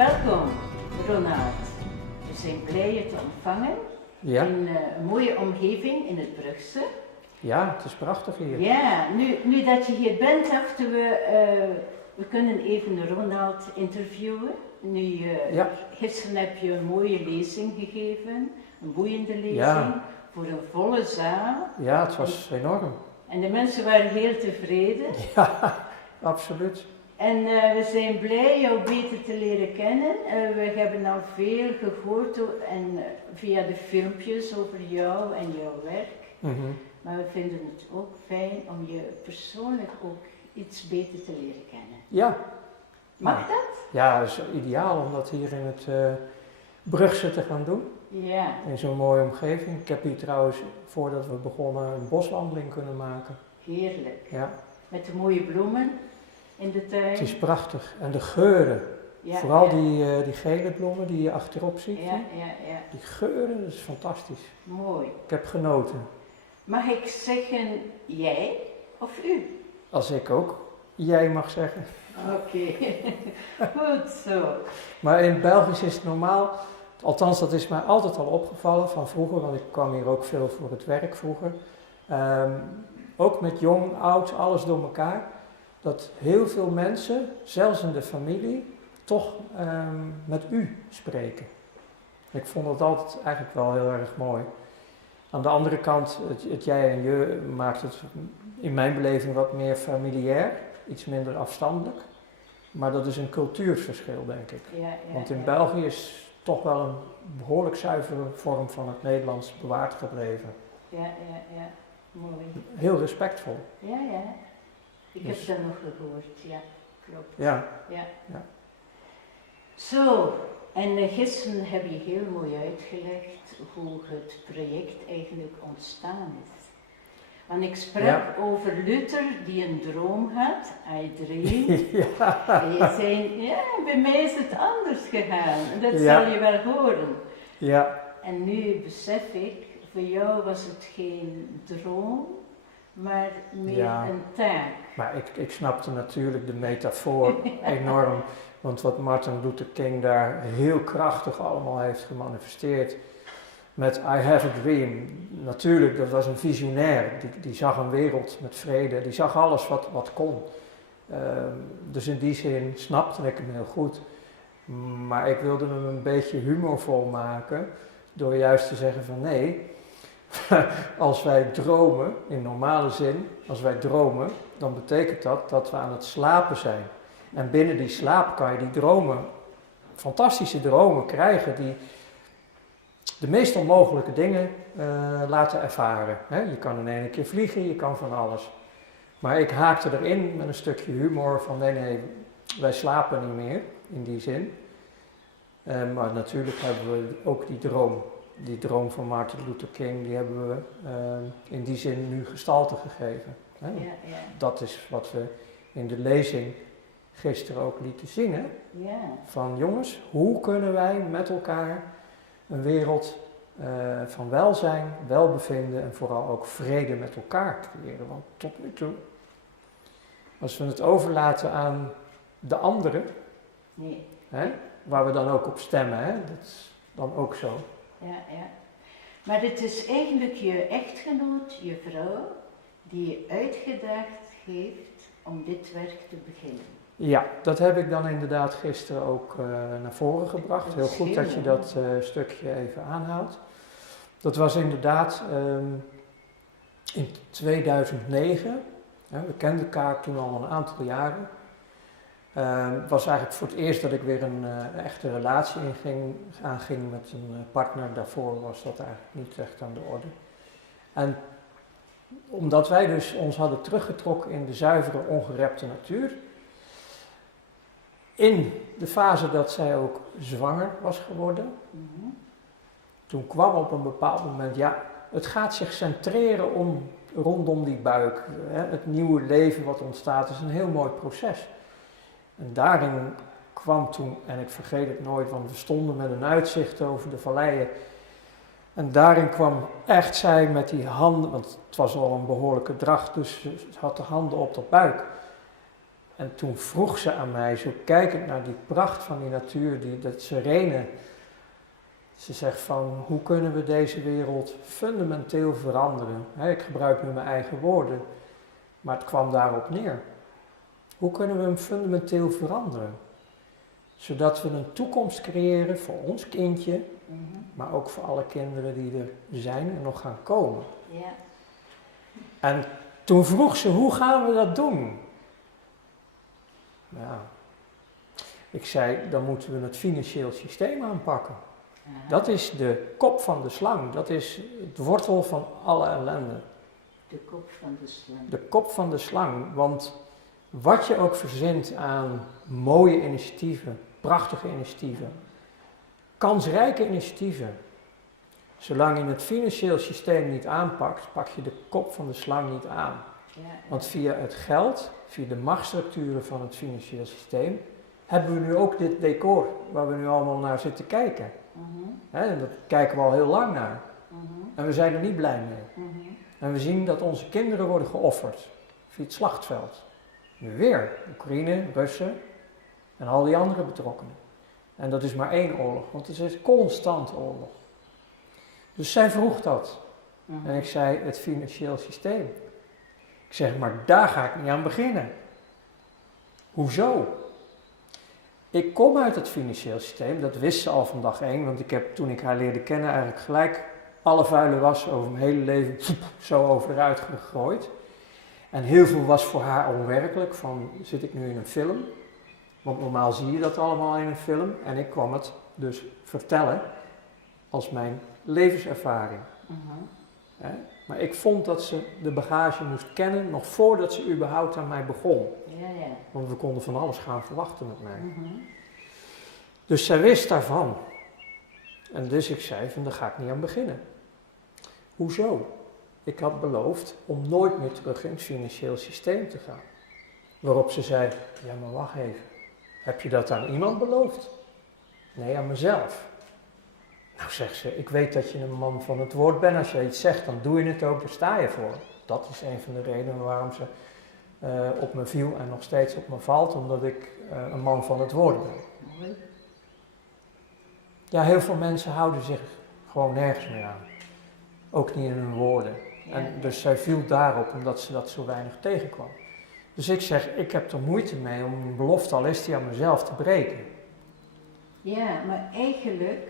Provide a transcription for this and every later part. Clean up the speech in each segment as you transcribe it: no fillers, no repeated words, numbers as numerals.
Welkom, Ronald. We zijn blij je te ontvangen in een mooie omgeving in het Brugse. Ja, het is prachtig hier. Ja, nu dat je hier bent, dachten we kunnen even Ronald interviewen. Gisteren heb je een mooie lezing gegeven, een boeiende lezing, voor een volle zaal. Ja, het was enorm. En de mensen waren heel tevreden. Ja, absoluut. En we zijn blij jou beter te leren kennen. We hebben al veel gehoord via de filmpjes over jou en jouw werk. Mm-hmm. Maar we vinden het ook fijn om je persoonlijk ook iets beter te leren kennen. Ja. Mag dat? Ja, het is ideaal om dat hier in het Brugse te gaan doen. Ja. In zo'n mooie omgeving. Ik heb hier trouwens, voordat we begonnen, een boswandeling kunnen maken. Heerlijk. Ja. Met de mooie bloemen in de tuin. Het is prachtig. En de geuren. Ja, vooral die gele bloemen die je achterop ziet. Ja. Die geuren, dat is fantastisch. Mooi. Ik heb genoten. Mag ik zeggen jij of u? Als ik ook jij mag zeggen. Oké. Goed zo. Maar in Belgisch is het normaal, althans dat is mij altijd al opgevallen van vroeger, want ik kwam hier ook veel voor het werk vroeger. Ook met jong, oud, alles door elkaar. Dat heel veel mensen, zelfs in de familie, toch met u spreken. Ik vond het altijd eigenlijk wel heel erg mooi. Aan de andere kant, het jij en je maakt het in mijn beleving wat meer familiair, iets minder afstandelijk. Maar dat is een cultuurverschil, denk ik. Ja, want in België is toch wel een behoorlijk zuivere vorm van het Nederlands bewaard gebleven. Ja. Mooi. Heel respectvol. Ja. Ik heb dat nog gehoord, ja, klopt. Ja. Zo, en gisteren heb je heel mooi uitgelegd hoe het project eigenlijk ontstaan is. Want ik sprak over Luther die een droom had, I dream. En je zei, bij mij is het anders gegaan. En dat zal je wel horen. Ja. En nu besef ik, voor jou was het geen droom, maar meer een taak. Maar ik snapte natuurlijk de metafoor enorm. Want wat Martin Luther King daar heel krachtig allemaal heeft gemanifesteerd. Met I have a dream. Natuurlijk, dat was een visionair. Die zag een wereld met vrede. Die zag alles wat kon. Dus in die zin snapte ik hem heel goed. Maar ik wilde hem een beetje humorvol maken. Door juist te zeggen van nee. Als wij dromen, in normale zin, als wij dromen, dan betekent dat we aan het slapen zijn. En binnen die slaap kan je die dromen, fantastische dromen krijgen die de meest onmogelijke dingen laten ervaren. Je kan in één keer vliegen, je kan van alles. Maar ik haakte erin met een stukje humor van nee, wij slapen niet meer, in die zin. Maar natuurlijk hebben we ook die droom. Die droom van Martin Luther King, die hebben we in die zin nu gestalte gegeven. Hè? Ja. Dat is wat we in de lezing gisteren ook lieten zien. Hè? Ja. Van jongens, hoe kunnen wij met elkaar een wereld van welzijn, welbevinden en vooral ook vrede met elkaar creëren. Want tot nu toe, als we het overlaten aan de anderen, waar we dan ook op stemmen, hè? Dat is dan ook zo. Ja. Maar het is eigenlijk je echtgenoot, je vrouw, die je uitgedaagd heeft om dit werk te beginnen. Ja, dat heb ik dan inderdaad gisteren ook naar voren gebracht. Heel goed dat je dat stukje even aanhaalt. Dat was inderdaad in 2009. We kenden elkaar toen al een aantal jaren. Het was eigenlijk voor het eerst dat ik weer een echte relatie aanging met een partner. Daarvoor was dat eigenlijk niet echt aan de orde. En omdat wij dus ons hadden teruggetrokken in de zuivere, ongerepte natuur. In de fase dat zij ook zwanger was geworden. Mm-hmm. Toen kwam op een bepaald moment, het gaat zich centreren rondom die buik. Het nieuwe leven wat ontstaat is een heel mooi proces. En daarin kwam toen, en ik vergeet het nooit, want we stonden met een uitzicht over de valleien. En daarin kwam echt zij met die handen, want het was al een behoorlijke dracht, dus ze had de handen op de buik. En toen vroeg ze aan mij, zo kijkend naar die pracht van die natuur, dat serene. Ze zegt van, hoe kunnen we deze wereld fundamenteel veranderen? Ik gebruik nu mijn eigen woorden, maar het kwam daarop neer. Hoe kunnen we hem fundamenteel veranderen? Zodat we een toekomst creëren voor ons kindje, maar ook voor alle kinderen die er zijn en nog gaan komen. Ja. En toen vroeg ze, hoe gaan we dat doen? Ja, ik zei, dan moeten we het financieel systeem aanpakken. Dat is de kop van de slang, dat is het wortel van alle ellende. De kop van de slang. De kop van de slang, want wat je ook verzint aan mooie initiatieven, prachtige initiatieven, kansrijke initiatieven, zolang je het financieel systeem niet aanpakt, pak je de kop van de slang niet aan. Ja. Want via het geld, via de machtsstructuren van het financieel systeem, hebben we nu ook dit decor waar we nu allemaal naar zitten kijken. En daar kijken we al heel lang naar. En we zijn er niet blij mee. En we zien dat onze kinderen worden geofferd via het slachtveld. Nu weer, Oekraïne, Russen en al die andere betrokkenen. En dat is maar één oorlog, want het is constant oorlog. Dus zij vroeg dat. En ik zei, het financieel systeem. Ik zeg, maar daar ga ik niet aan beginnen. Hoezo? Ik kom uit het financieel systeem, dat wist ze al van dag 1, want ik heb toen ik haar leerde kennen eigenlijk gelijk alle vuile was over mijn hele leven zo over eruit gegooid. En heel veel was voor haar onwerkelijk, van zit ik nu in een film? Want normaal zie je dat allemaal in een film en ik kwam het dus vertellen als mijn levenservaring. Maar ik vond dat ze de bagage moest kennen nog voordat ze überhaupt aan mij begon. Ja. Want we konden van alles gaan verwachten met mij. Dus zij wist daarvan. En dus ik zei van, daar ga ik niet aan beginnen. Hoezo? Ik had beloofd om nooit meer terug in het financieel systeem te gaan. Waarop ze zei, ja maar wacht even. Heb je dat aan iemand beloofd? Nee, aan mezelf. Nou zegt ze, ik weet dat je een man van het woord bent. Als je iets zegt, dan doe je het ook, daar sta je voor. Dat is een van de redenen waarom ze op me viel en nog steeds op me valt. Omdat ik een man van het woord ben. Ja, heel veel mensen houden zich gewoon nergens meer aan. Ook niet in hun woorden. En dus zij viel daarop omdat ze dat zo weinig tegenkwam. Dus ik zeg, ik heb er moeite mee om een belofte, al is die aan mezelf, te breken. Ja, maar eigenlijk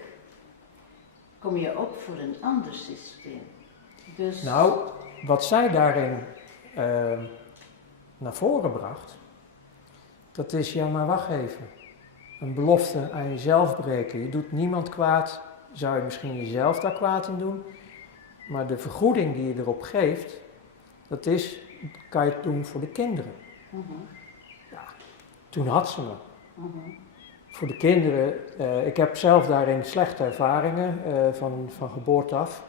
kom je op voor een ander systeem. Dus... Nou, wat zij daarin naar voren bracht, dat is, ja maar wacht even. Een belofte aan jezelf breken. Je doet niemand kwaad, zou je misschien jezelf daar kwaad in doen. Maar de vergoeding die je erop geeft, dat is, kan je het doen voor de kinderen. Ja, toen had ze me. Voor de kinderen, ik heb zelf daarin slechte ervaringen van geboorte af.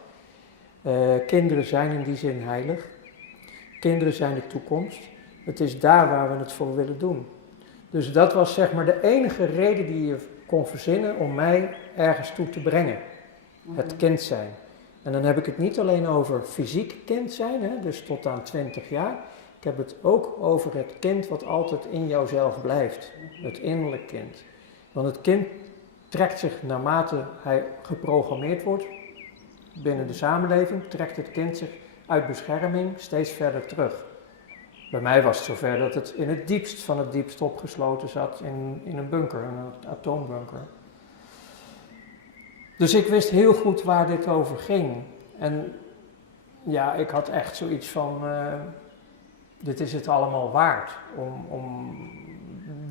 Kinderen zijn in die zin heilig. Kinderen zijn de toekomst. Het is daar waar we het voor willen doen. Dus dat was zeg maar de enige reden die je kon verzinnen om mij ergens toe te brengen. Het kind zijn. En dan heb ik het niet alleen over fysiek kind zijn, hè, dus tot aan 20 jaar. Ik heb het ook over het kind wat altijd in jouzelf blijft. Het innerlijk kind. Want het kind trekt zich naarmate hij geprogrammeerd wordt binnen de samenleving, trekt het kind zich uit bescherming steeds verder terug. Bij mij was het zover dat het in het diepst van het diepst opgesloten zat in een bunker, een atoombunker. Dus ik wist heel goed waar dit over ging. En ja, ik had echt zoiets van, dit is het allemaal waard. Om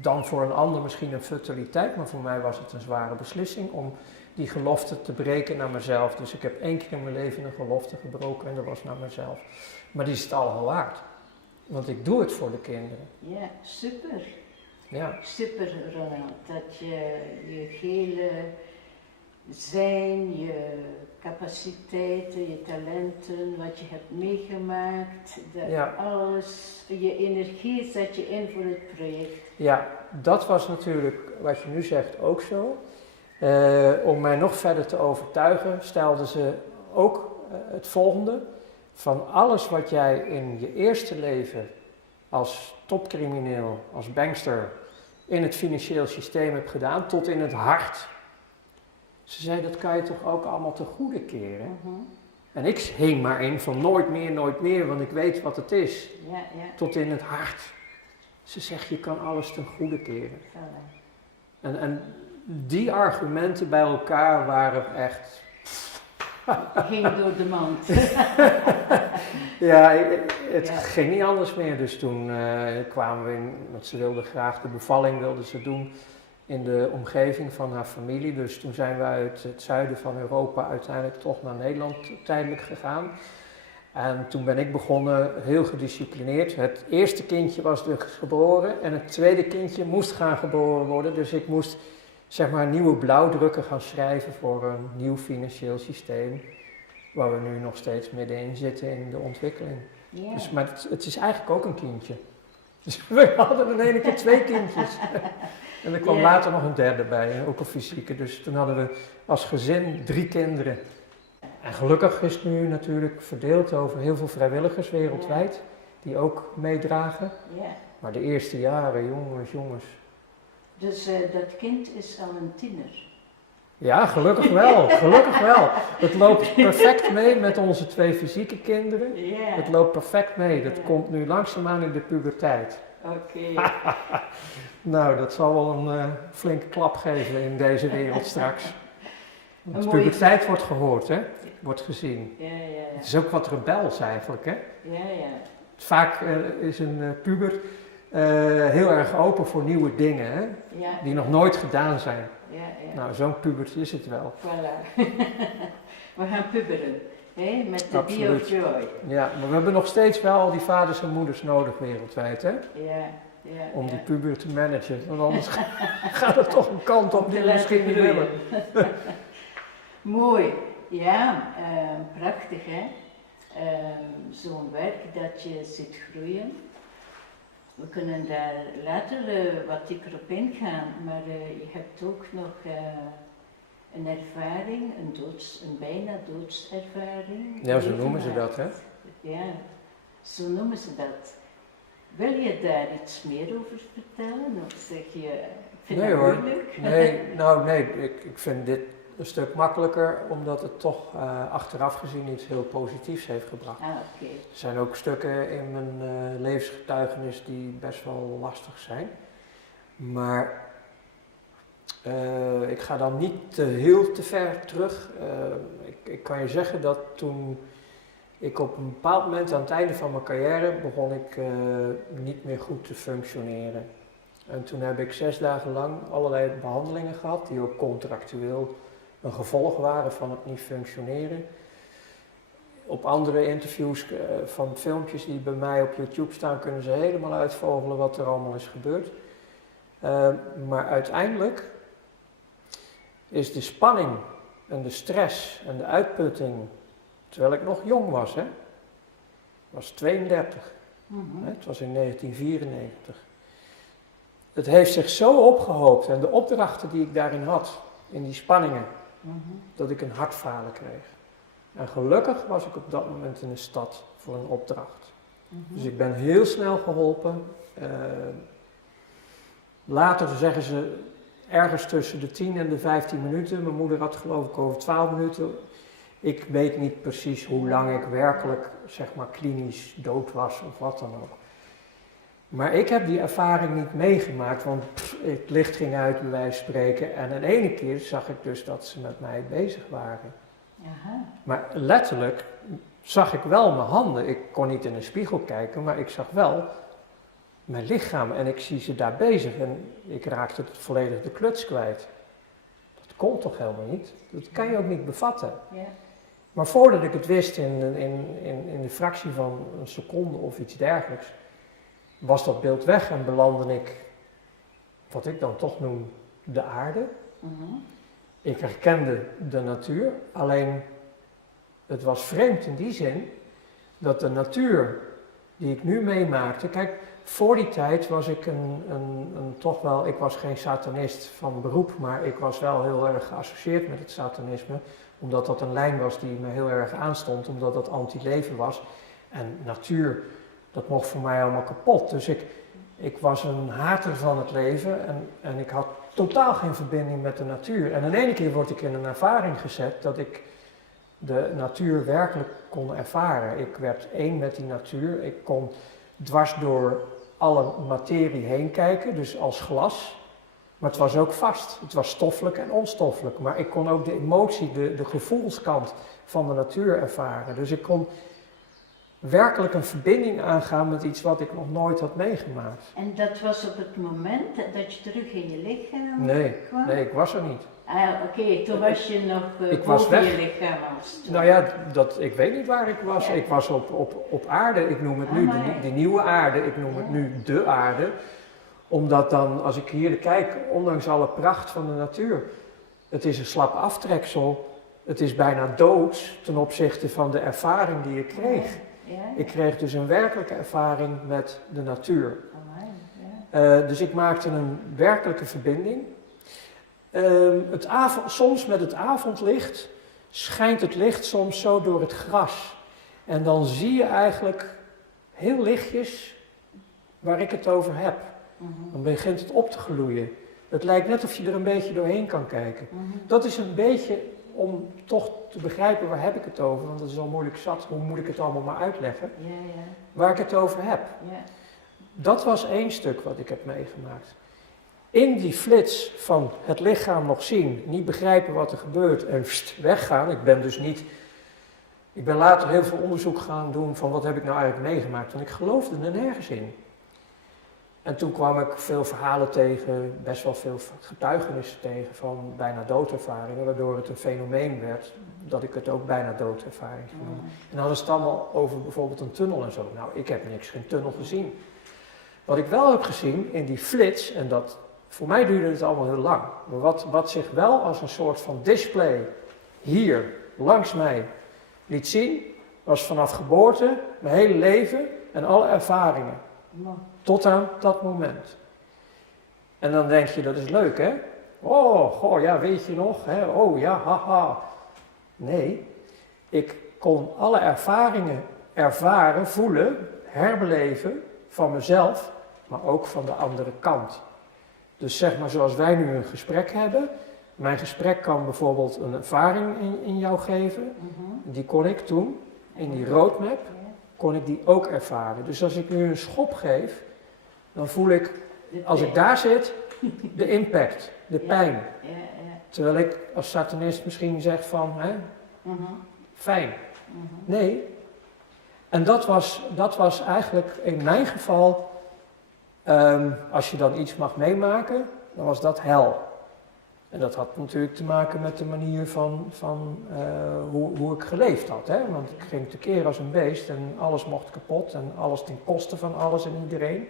dan voor een ander misschien een fataliteit, maar voor mij was het een zware beslissing om die gelofte te breken naar mezelf. Dus ik heb 1 keer in mijn leven een gelofte gebroken en dat was naar mezelf. Maar die is het allemaal waard. Want ik doe het voor de kinderen. Ja, super. Ja. Super, Ronald. Dat je je hele zijn, je capaciteiten, je talenten, wat je hebt meegemaakt, alles, je energie zet je in voor het project. Ja, dat was natuurlijk, wat je nu zegt, ook zo. Om mij nog verder te overtuigen, stelden ze ook het volgende. Van alles wat jij in je eerste leven als topcrimineel, als bankster in het financieel systeem heb gedaan, tot in het hart. Ze zei, dat kan je toch ook allemaal te goede keren? En ik hing maar in van nooit meer, want ik weet wat het is. Ja, ja. Tot in het hart. Ze zegt, je kan alles ten goede keren. En die argumenten bij elkaar waren echt... Ging door de mand. Ja, het ging niet anders meer. Dus toen kwamen we in, want ze wilde graag de bevalling wilde ze doen in de omgeving van haar familie. Dus toen zijn we uit het zuiden van Europa uiteindelijk toch naar Nederland tijdelijk gegaan. En toen ben ik begonnen, heel gedisciplineerd. Het eerste kindje was dus geboren en het tweede kindje moest gaan geboren worden. Dus ik moest zeg maar nieuwe blauwdrukken gaan schrijven voor een nieuw financieel systeem. Waar we nu nog steeds middenin zitten in de ontwikkeling. Ja. Dus, maar het is eigenlijk ook een kindje. Dus we hadden in één keer 2 kindjes. En er kwam later nog een derde bij, ook een fysieke. Dus toen hadden we als gezin 3 kinderen. En gelukkig is het nu natuurlijk verdeeld over heel veel vrijwilligers wereldwijd. Die ook meedragen. Ja. Maar de eerste jaren, jongens. Dus dat kind is al een tiener. Ja, gelukkig wel. Het loopt perfect mee met onze 2 fysieke kinderen. Ja. Het loopt perfect mee. Dat komt nu langzaamaan in de puberteit. Oké. Nou, dat zal wel een flinke klap geven in deze wereld straks. Want de puberteit wordt gehoord, hè? Wordt gezien. Ja. Het is ook wat rebels eigenlijk, hè? Ja. Vaak is een puber heel erg open voor nieuwe dingen, hè? Ja. Die nog nooit gedaan zijn. Ja. Nou, zo'n pubertje is het wel. Voilà. We gaan pubberen, hè? Met de Absoluut. Bee of Joy. Ja, maar we hebben nog steeds wel al die vaders en moeders nodig wereldwijd, hè? Ja. Om die puber te managen. Want anders gaat het toch een kant op die we misschien niet willen. Mooi. Ja, prachtig, hè? Zo'n werk dat je ziet groeien. We kunnen daar later wat dieper op ingaan, maar je hebt ook nog een ervaring, een bijna doodservaring. Ja, zo noemen ze dat, hè? Ja, zo noemen ze dat. Wil je daar iets meer over vertellen? Of zeg je, ik vind Nee dat hoor, moeilijk? ik vind dit een stuk makkelijker, omdat het toch achteraf gezien iets heel positiefs heeft gebracht. Ah, oké. Er zijn ook stukken in mijn levensgetuigenis die best wel lastig zijn. Maar ik ga dan niet heel te ver terug. Ik kan je zeggen dat toen ik op een bepaald moment aan het einde van mijn carrière begon ik niet meer goed te functioneren. En toen heb ik 6 dagen lang allerlei behandelingen gehad die ook contractueel een gevolg waren van het niet functioneren. Op andere interviews van filmpjes die bij mij op YouTube staan kunnen ze helemaal uitvogelen wat er allemaal is gebeurd. Maar uiteindelijk is de spanning en de stress en de uitputting, terwijl ik nog jong was, hè, was 32, het was in 1994. Het heeft zich zo opgehoopt en de opdrachten die ik daarin had, in die spanningen, dat ik een hartfalen kreeg. En gelukkig was ik op dat moment in de stad voor een opdracht. Dus ik ben heel snel geholpen. Later zeggen ze ergens tussen de 10 en de 15 minuten. Mijn moeder had geloof ik over 12 minuten. Ik weet niet precies hoe lang ik werkelijk, zeg maar, klinisch dood was of wat dan ook. Maar ik heb die ervaring niet meegemaakt, want het licht ging uit bij wijze van spreken. En in ene keer zag ik dus dat ze met mij bezig waren. Aha. Maar letterlijk zag ik wel mijn handen. Ik kon niet in een spiegel kijken, maar ik zag wel mijn lichaam. En ik zie ze daar bezig en ik raakte het volledig de kluts kwijt. Dat kon toch helemaal niet? Dat kan je ook niet bevatten. Ja. Maar voordat ik het wist, in de fractie van een seconde of iets dergelijks, was dat beeld weg en belandde ik, wat ik dan toch noem, de aarde. Ik herkende de natuur, alleen het was vreemd in die zin dat de natuur die ik nu meemaakte, kijk, voor die tijd was ik toch wel, ik was geen satanist van beroep, maar ik was wel heel erg geassocieerd met het satanisme, omdat dat een lijn was die me heel erg aanstond, omdat dat anti-leven was. En natuur dat mocht voor mij allemaal kapot. Dus ik was een hater van het leven en ik had totaal geen verbinding met de natuur. En in één keer word ik in een ervaring gezet dat ik de natuur werkelijk kon ervaren. Ik werd één met die natuur. Ik kon dwars door alle materie heen kijken, dus als glas. Maar het was ook vast. Het was stoffelijk en onstoffelijk. Maar ik kon ook de emotie, de gevoelskant van de natuur ervaren. Dus ik kon werkelijk een verbinding aangaan met iets wat ik nog nooit had meegemaakt. En dat was op het moment dat je terug in je lichaam kwam? Nee, ik was er niet. Ah, oké, toen was je nog ik was boven weg. je lichaam als toen. Nou ja, ik weet niet waar ik was. Ja. Ik was op aarde. Ik noem het nu de nieuwe aarde. Ik noem het nu de aarde. Omdat dan, als ik hier kijk, ondanks alle pracht van de natuur, het is een slap aftreksel. Het is bijna doods ten opzichte van de ervaring die ik kreeg. Ja. Ik kreeg dus een werkelijke ervaring met de natuur. Dus ik maakte een werkelijke verbinding. Soms met het avondlicht schijnt het licht soms zo door het gras. En dan zie je eigenlijk heel lichtjes waar ik het over heb. Dan begint het op te gloeien. Het lijkt net of je er een beetje doorheen kan kijken. Dat is een beetje om toch te begrijpen waar heb ik het over, want dat is al moeilijk zat, hoe moet ik het allemaal maar uitleggen, waar ik het over heb. Dat was één stuk wat ik heb meegemaakt. In die flits van het lichaam nog zien, niet begrijpen wat er gebeurt en weggaan. Ik ben later heel veel onderzoek gaan doen van wat heb ik nou eigenlijk meegemaakt, want ik geloofde er nergens in. En toen kwam ik veel verhalen tegen, best wel veel getuigenissen tegen van bijna doodervaringen, waardoor het een fenomeen werd dat ik het ook bijna doodervaring ging noemen. En dan hadden ze het allemaal over bijvoorbeeld een tunnel en zo. Nou, ik heb geen tunnel gezien. Wat ik wel heb gezien in die flits, en dat voor mij duurde het allemaal heel lang, maar wat zich wel als een soort van display hier langs mij liet zien, was vanaf geboorte, mijn hele leven en alle ervaringen. Tot aan dat moment. En dan denk je, dat is leuk hè? Oh, goh, ja, weet je nog? Hè? Oh ja, haha. Nee, ik kon alle ervaringen ervaren, voelen, herbeleven van mezelf, maar ook van de andere kant. Dus zeg maar zoals wij nu een gesprek hebben. Mijn gesprek kan bijvoorbeeld een ervaring in jou geven. Die kon ik toen, in die roadmap, kon ik die ook ervaren. Dus als ik nu een schop geef, dan voel ik, als ik daar zit, de impact, de pijn. Terwijl ik als satanist misschien zeg van, fijn. Nee. En dat was eigenlijk in mijn geval, als je dan iets mag meemaken, dan was dat hel. En dat had natuurlijk te maken met de manier van hoe ik geleefd had. Hè? Want ik ging tekeer als een beest en alles mocht kapot en alles ten koste van alles en iedereen.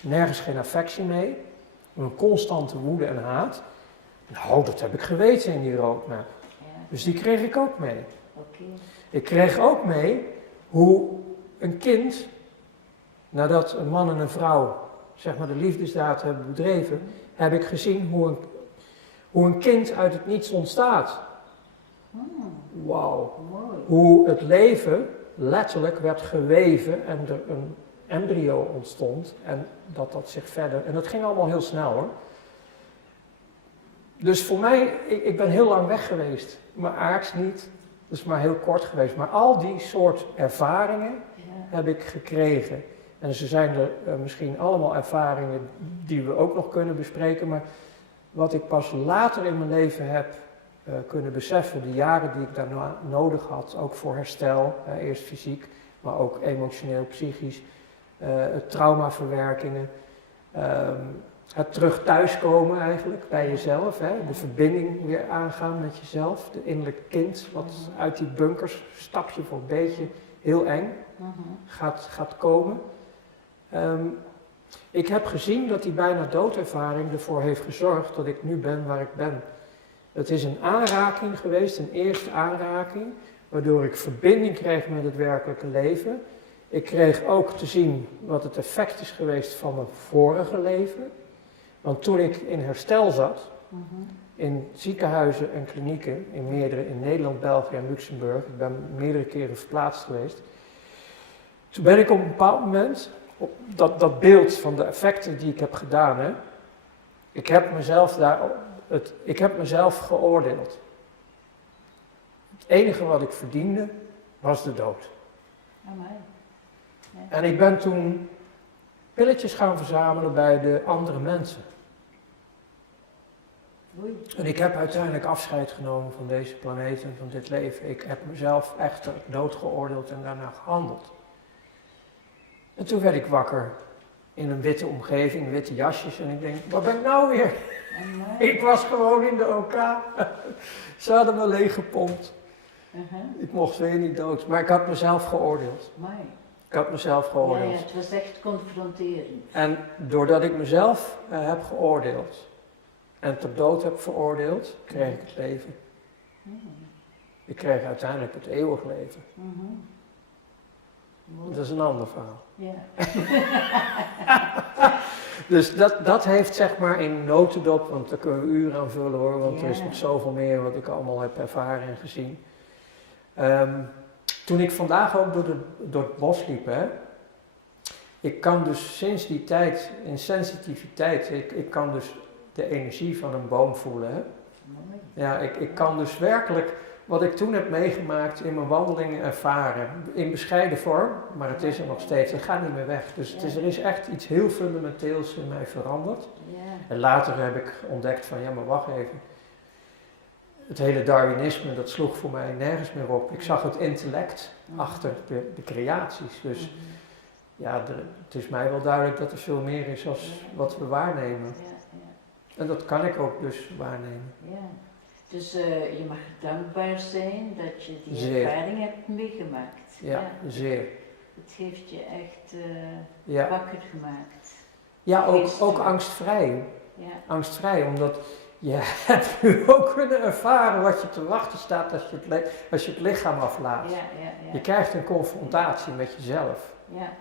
Nergens geen affectie mee. Een constante woede en haat. Nou, dat heb ik geweten in die roadmap. Dus die kreeg ik ook mee. Ik kreeg ook mee hoe een kind, nadat een man en een vrouw zeg maar de liefdesdaad hebben bedreven, heb ik gezien hoe een kind uit het niets ontstaat. Wauw. Hoe het leven letterlijk werd geweven en er een embryo ontstond en dat zich verder, en dat ging allemaal heel snel hoor. Dus voor mij, ik ben heel lang weg geweest, maar aards niet, dus maar heel kort geweest. Maar al die soort ervaringen heb ik gekregen. En ze zijn er misschien allemaal ervaringen die we ook nog kunnen bespreken, maar wat ik pas later in mijn leven heb kunnen beseffen, de jaren die ik daarna nodig had, ook voor herstel, eerst fysiek, maar ook emotioneel, psychisch, traumaverwerkingen, het terug thuiskomen eigenlijk bij jezelf, de verbinding weer aangaan met jezelf, de innerlijke kind, wat uit die bunkers stapje voor beetje heel eng gaat komen. Ik heb gezien dat die bijna doodervaring ervoor heeft gezorgd dat ik nu ben waar ik ben. Het is een aanraking geweest, een eerste aanraking, waardoor ik verbinding kreeg met het werkelijke leven. Ik kreeg ook te zien wat het effect is geweest van mijn vorige leven. Want toen ik in herstel zat, in ziekenhuizen en klinieken, in Nederland, België en Luxemburg, ik ben meerdere keren verplaatst geweest. Toen ben ik op een bepaald moment, op dat beeld van de effecten die ik heb gedaan, hè, ik heb mezelf geoordeeld. Het enige wat ik verdiende was de dood. Amai. Ja. En ik ben toen pilletjes gaan verzamelen bij de andere mensen. Oei. En ik heb uiteindelijk afscheid genomen van deze planeet en van dit leven. Ik heb mezelf echt doodgeoordeeld en daarna gehandeld. En toen werd ik wakker in een witte omgeving, witte jasjes. En ik denk, wat ben ik nou weer? Amai. Ik was gewoon in de OK. Ze hadden me leeggepompt. Ik mocht weer niet dood. Maar ik had mezelf geoordeeld. Amai. Ik had mezelf Ja, geoordeeld. het was echt confronterend. En doordat ik mezelf heb geoordeeld en ter dood heb veroordeeld, kreeg ik het leven. Ik kreeg uiteindelijk het eeuwig leven. Mooi. Dat is een ander verhaal. Ja. Dus dat heeft zeg maar in notendop, want daar kunnen we uren aan vullen hoor, want er is Ja. nog zoveel meer wat ik allemaal heb ervaren en gezien. Toen ik vandaag ook door het bos liep, hè, ik kan dus sinds die tijd, in sensitiviteit, ik kan dus de energie van een boom voelen. Hè. Mooi. Ja, ik kan dus werkelijk wat ik toen heb meegemaakt in mijn wandelingen ervaren. In bescheiden vorm, maar het is er nog steeds. Het gaat niet meer weg. Dus er is echt iets heel fundamenteels in mij veranderd. Ja. En later heb ik ontdekt van, ja maar wacht even. Het hele Darwinisme, dat sloeg voor mij nergens meer op. Ik zag het intellect achter de creaties. Dus ja, het is mij wel duidelijk dat er veel meer is dan wat we waarnemen. Ja, ja. En dat kan ik ook dus waarnemen. Ja. Dus je mag dankbaar zijn dat je die Zeer. ervaring hebt meegemaakt. Ja, zeer. Het heeft je echt Ja, wakker gemaakt. ja ook Geestelijk. angstvrij. Ja. Angstvrij, omdat je hebt nu ook kunnen ervaren wat je te wachten staat als je het lichaam aflaat. Ja, ja, ja. Je krijgt een confrontatie met jezelf. Ja.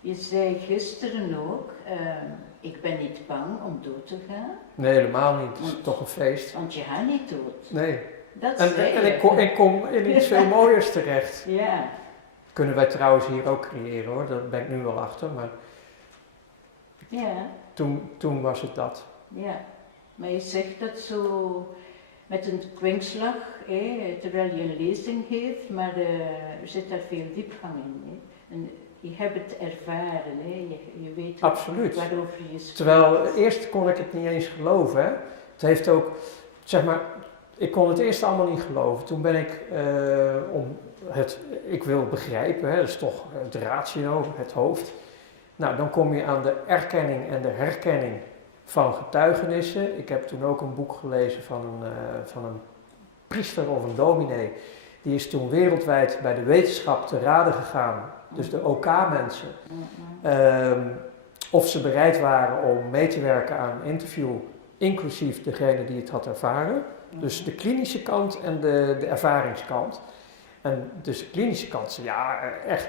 Je zei gisteren ook, ik ben niet bang om dood te gaan, Nee, helemaal niet. Het is toch een feest. want je gaat niet dood. Nee. Dat En zei ik je. kom in iets veel mooiers terecht. Ja, Kunnen wij trouwens hier ook creëren hoor, daar ben ik nu wel achter. Maar ja, toen was het dat. ja. Maar je zegt dat zo met een kwinkslag, terwijl je een lezing geeft, maar er zit daar veel diepgang in. En je hebt het ervaren, je weet Absoluut. waarover je spreekt. Terwijl eerst kon ik het niet eens geloven. Hè. Het heeft ook, zeg maar, ik kon het eerst allemaal niet geloven. Toen ben ik, ik wil begrijpen, hè, dat is toch het ratio, het hoofd. Nou, dan kom je aan de erkenning en de herkenning van getuigenissen. Ik heb toen ook een boek gelezen van een priester of een dominee. Die is toen wereldwijd bij de wetenschap te raden gegaan. Dus de OK-mensen. Of ze bereid waren om mee te werken aan een interview, inclusief degene die het had ervaren. Dus de klinische kant en de ervaringskant. En dus de klinische kant zei, ja, echt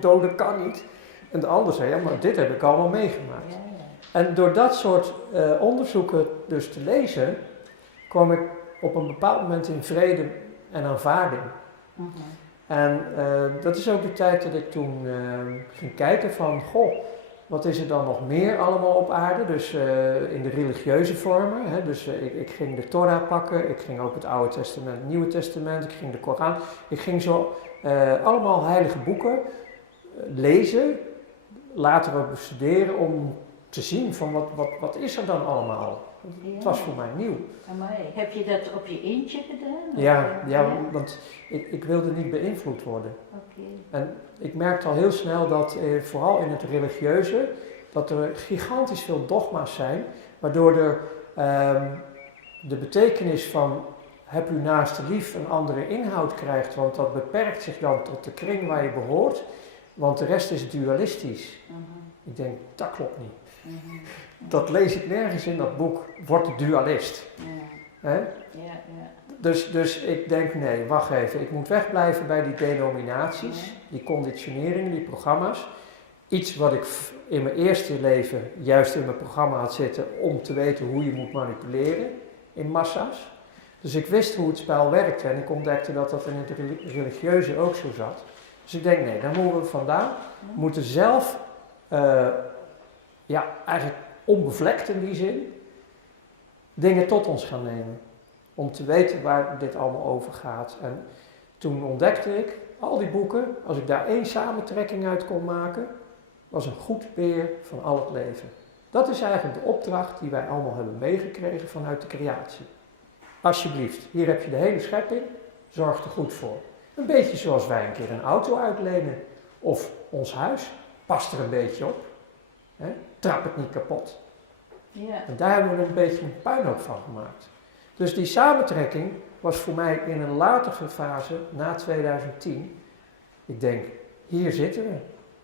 doden kan niet. En de ander zei, ja, maar dit heb ik allemaal meegemaakt. Ja, ja. En door dat soort onderzoeken dus te lezen, kwam ik op een bepaald moment in vrede en aanvaarding. En dat is ook de tijd dat ik toen ging kijken van, goh, wat is er dan nog meer allemaal op aarde? Dus in de religieuze vormen. Hè? Dus ik ging de Torah pakken, ik ging ook het Oude Testament, het Nieuwe Testament, ik ging de Koran. Ik ging zo allemaal heilige boeken lezen, later ook bestuderen om te zien van wat is er dan allemaal. Het was voor mij nieuw. Amai. Heb je dat op je eentje gedaan? Ja, want ik wilde niet beïnvloed worden. Oké. En ik merkte al heel snel dat, vooral in het religieuze, dat er gigantisch veel dogma's zijn, waardoor er de betekenis van heb u naaste lief een andere inhoud krijgt, want dat beperkt zich dan tot de kring waar je behoort, want de rest is dualistisch. Ik denk, dat klopt niet. Dat lees ik nergens in dat boek, word dualist. Ja. Hè? Ja, ja. Dus ik denk, nee, wacht even, ik moet wegblijven bij die denominaties, die conditioneringen, die programma's. Iets wat ik in mijn eerste leven juist in mijn programma had zitten om te weten hoe je moet manipuleren in massa's. Dus ik wist hoe het spel werkte en ik ontdekte dat dat in het religieuze ook zo zat. Dus ik denk, nee, daar moeten we vandaan. We moeten zelf, eigenlijk onbevlekt in die zin, dingen tot ons gaan nemen. Om te weten waar dit allemaal over gaat. En toen ontdekte ik, al die boeken, als ik daar één samentrekking uit kon maken, was een goed beheer van al het leven. Dat is eigenlijk de opdracht die wij allemaal hebben meegekregen vanuit de creatie. Alsjeblieft, hier heb je de hele schepping, zorg er goed voor. Een beetje zoals wij een keer een auto uitlenen of ons huis, past er een beetje op. Hè? Trap het niet kapot. Ja. En daar hebben we een beetje een puinhoop van gemaakt. Dus die samentrekking was voor mij in een latere fase, na 2010, ik denk, hier zitten we.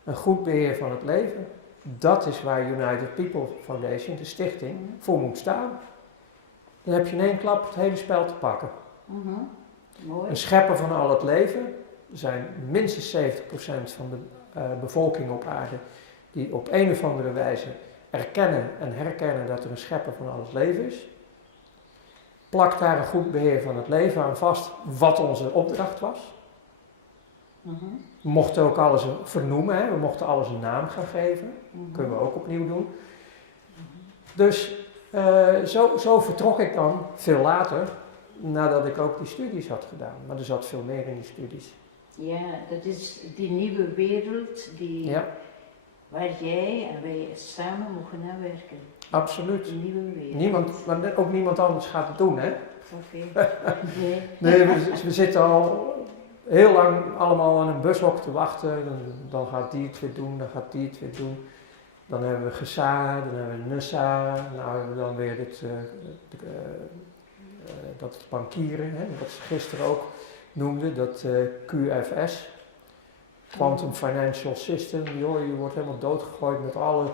Een goed beheer van het leven. Dat is waar United People Foundation, de stichting, voor moet staan. Dan heb je in één klap het hele spel te pakken. Mooi. Een schepper van al het leven. Er zijn minstens 70% van de bevolking op aarde die op een of andere wijze erkennen en herkennen dat er een schepper van al het leven is. Plak daar een goed beheer van het leven aan vast, wat onze opdracht was. We mochten ook alles vernoemen, hè? We mochten alles een naam gaan geven. Dat kunnen we ook opnieuw doen. Dus zo vertrok ik dan veel later, nadat ik ook die studies had gedaan. Maar er zat veel meer in die studies. Ja, dat is die nieuwe wereld waar jij en wij samen mogen aan werken. Absoluut. Die nieuwe wereld. Maar ook niemand anders gaat het doen, hè? Oké. Nee, we zitten al heel lang allemaal in een bushok te wachten. Dan gaat die het weer doen, dan gaat die het weer doen. Dan hebben we GESA, dan hebben we NUSA, nou hebben we dan weer dat bankieren, hè, wat ze gisteren ook noemden, dat QFS, Quantum Financial System. Je wordt helemaal doodgegooid met alle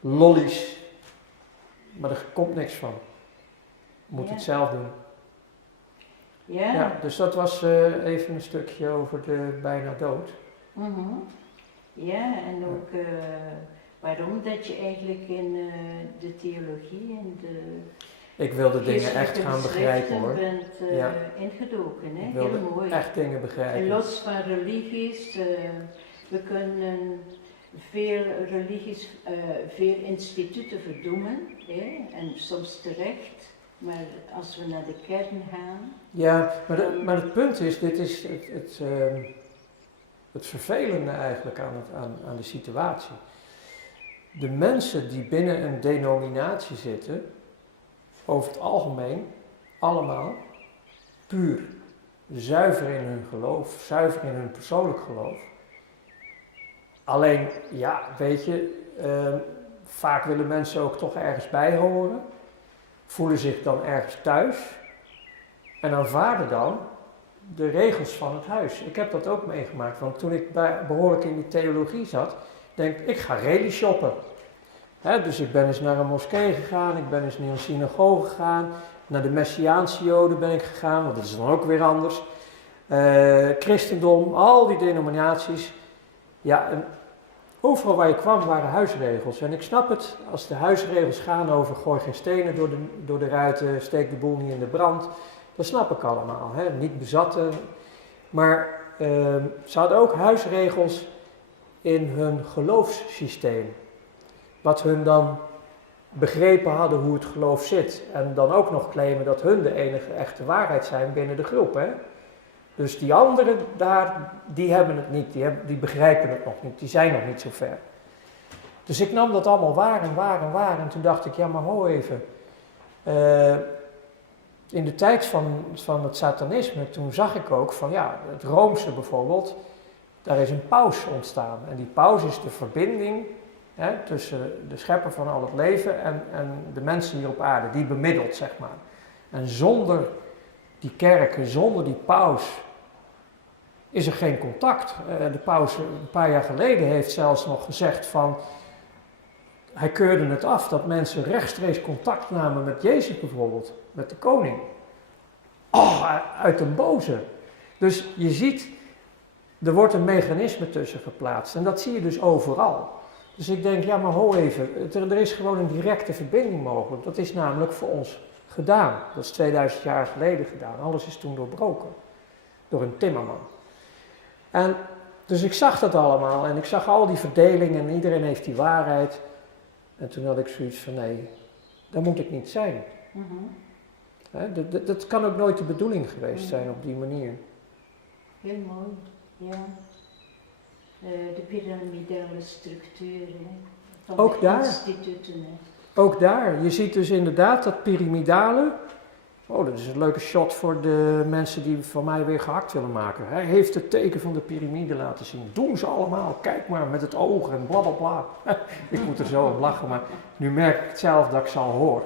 lollies, maar er komt niks van. Je moet het zelf doen. Ja, dus dat was even een stukje over de bijna dood. Ja, en ook waarom dat je eigenlijk in de theologie en de ik wilde dingen echt gaan begrijpen, hoor. bent ingedoken, hè? Ik wilde heel mooi. echt dingen begrijpen. En los van religies, we kunnen veel religies, veel instituten verdoemen, hè? En soms terecht. Maar als we naar de kern gaan... Ja, maar het punt is, dit is het vervelende eigenlijk aan de situatie. De mensen die binnen een denominatie zitten, over het algemeen, allemaal puur, zuiver in hun geloof, zuiver in hun persoonlijk geloof. Alleen, ja, weet je, vaak willen mensen ook toch ergens bij horen, voelen zich dan ergens thuis en aanvaarden dan de regels van het huis. Ik heb dat ook meegemaakt, want toen ik behoorlijk in die theologie zat, denk ik ga rally shoppen. Dus ik ben eens naar een moskee gegaan, ik ben eens naar een synagoge gegaan, naar de Messiaanse Joden ben ik gegaan, want dat is dan ook weer anders. Christendom, al die denominaties. Ja, en overal waar je kwam waren huisregels. En ik snap het, als de huisregels gaan over gooi geen stenen door de ruiten, steek de boel niet in de brand. Dat snap ik allemaal, hè? Niet bezatten. Maar ze hadden ook huisregels in hun geloofssysteem. Wat hun dan begrepen hadden hoe het geloof zit. En dan ook nog claimen dat hun de enige echte waarheid zijn binnen de groep. Hè? Dus die anderen daar, die hebben het niet, die begrijpen het nog niet, die zijn nog niet zo ver. Dus ik nam dat allemaal waar. En toen dacht ik, ja maar ho even. In de tijd van het satanisme, toen zag ik ook van ja, het Roomse bijvoorbeeld, daar is een paus ontstaan. En die paus is de verbinding tussen de schepper van al het leven en de mensen hier op aarde, die bemiddelt, zeg maar. En zonder die kerken, zonder die paus, is er geen contact. De paus een paar jaar geleden heeft zelfs nog gezegd van, hij keurde het af dat mensen rechtstreeks contact namen met Jezus bijvoorbeeld, met de koning. Oh, uit een boze. Dus je ziet, er wordt een mechanisme tussen geplaatst en dat zie je dus overal. Dus ik denk, ja maar ho even, er is gewoon een directe verbinding mogelijk. Dat is namelijk voor ons gedaan. Dat is 2000 jaar geleden gedaan. Alles is toen doorbroken. Door een timmerman. En Dus ik zag dat allemaal en ik zag al die verdelingen en iedereen heeft die waarheid. En toen had ik zoiets van nee, daar moet ik niet zijn. Dat kan ook nooit de bedoeling geweest zijn op die manier. Heel mooi, ja. De piramidale structuur van Ook de daar. instituten. Hè. Ook daar, je ziet dus inderdaad dat piramidale. Oh, dat is een leuke shot voor de mensen die van mij weer gehakt willen maken. Hij heeft het teken van de piramide laten zien. Doen ze allemaal, kijk maar met het oog en bla bla bla. Ik moet er zo om lachen, maar nu merk ik het zelf dat ik ze al hoor.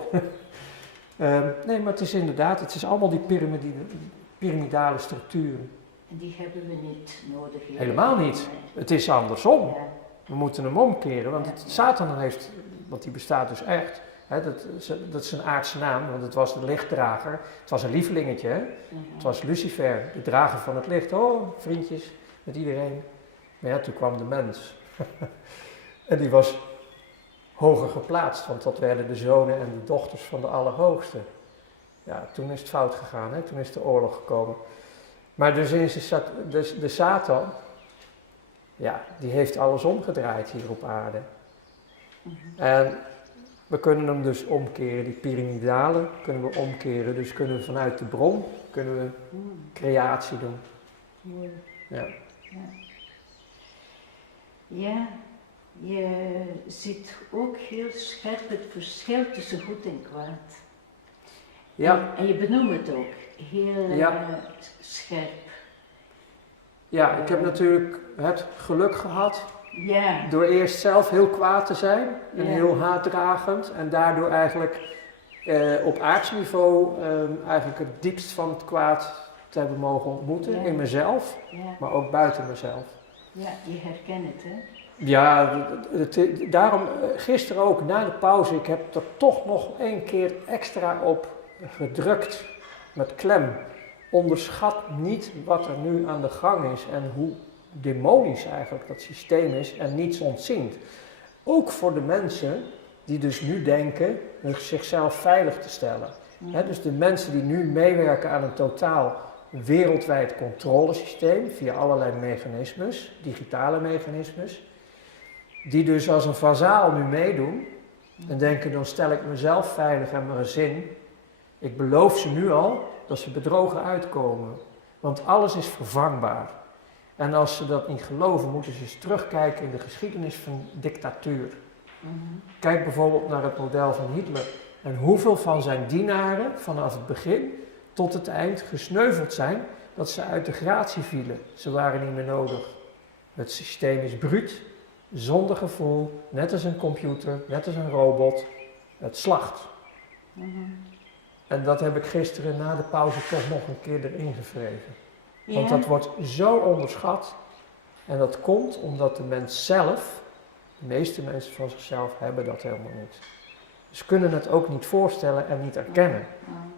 Nee, maar het is inderdaad, het is allemaal die piramidale structuren. En die hebben we niet nodig. Helemaal niet. Het is andersom. Ja. We moeten hem omkeren, want Satan heeft, want die bestaat dus echt. Hè, dat is een aardse naam, want het was de lichtdrager. Het was een lievelingetje, hè? Het was Lucifer, de drager van het licht. Oh, vriendjes, met iedereen. Maar ja, toen kwam de mens. En die was hoger geplaatst, want dat werden de zonen en de dochters van de Allerhoogste. Ja, toen is het fout gegaan, hè? Toen is de oorlog gekomen. Maar dus de Satan, ja, die heeft alles omgedraaid hier op aarde. En we kunnen hem dus omkeren, die piramidale kunnen we omkeren. Dus kunnen we vanuit de bron, kunnen we creatie doen. Mooi. Ja. Ja, je ziet ook heel scherp het verschil tussen goed en kwaad. Ja. En je benoemt het ook heel scherp. Ja, ik heb natuurlijk het geluk gehad Ja. door eerst zelf heel kwaad te zijn en heel haatdragend en daardoor eigenlijk op aardsniveau eigenlijk het diepst van het kwaad te hebben mogen ontmoeten in mezelf, maar ook buiten mezelf. Ja, je herkent het, hè? Ja, daarom gisteren ook na de pauze, ik heb er toch nog 1 keer extra op gedrukt met klem. Onderschat niet wat er nu aan de gang is en hoe demonisch eigenlijk dat systeem is en niets ontziend. Ook voor de mensen die dus nu denken zichzelf veilig te stellen. Dus de mensen die nu meewerken aan een totaal wereldwijd controlesysteem via allerlei mechanismes, digitale mechanismes, die dus als een vazaal nu meedoen en denken dan stel ik mezelf veilig en mijn gezin. Ik beloof ze nu al dat ze bedrogen uitkomen, want alles is vervangbaar. En als ze dat niet geloven, moeten ze eens terugkijken in de geschiedenis van dictatuur. Kijk bijvoorbeeld naar het model van Hitler en hoeveel van zijn dienaren vanaf het begin tot het eind gesneuveld zijn dat ze uit de gratie vielen. Ze waren niet meer nodig. Het systeem is bruut, zonder gevoel, net als een computer, net als een robot. Het slacht. En dat heb ik gisteren na de pauze toch nog een keer erin gevreven. Want dat wordt zo onderschat. En dat komt omdat de mens zelf, de meeste mensen van zichzelf hebben dat helemaal niet. Ze kunnen het ook niet voorstellen en niet erkennen.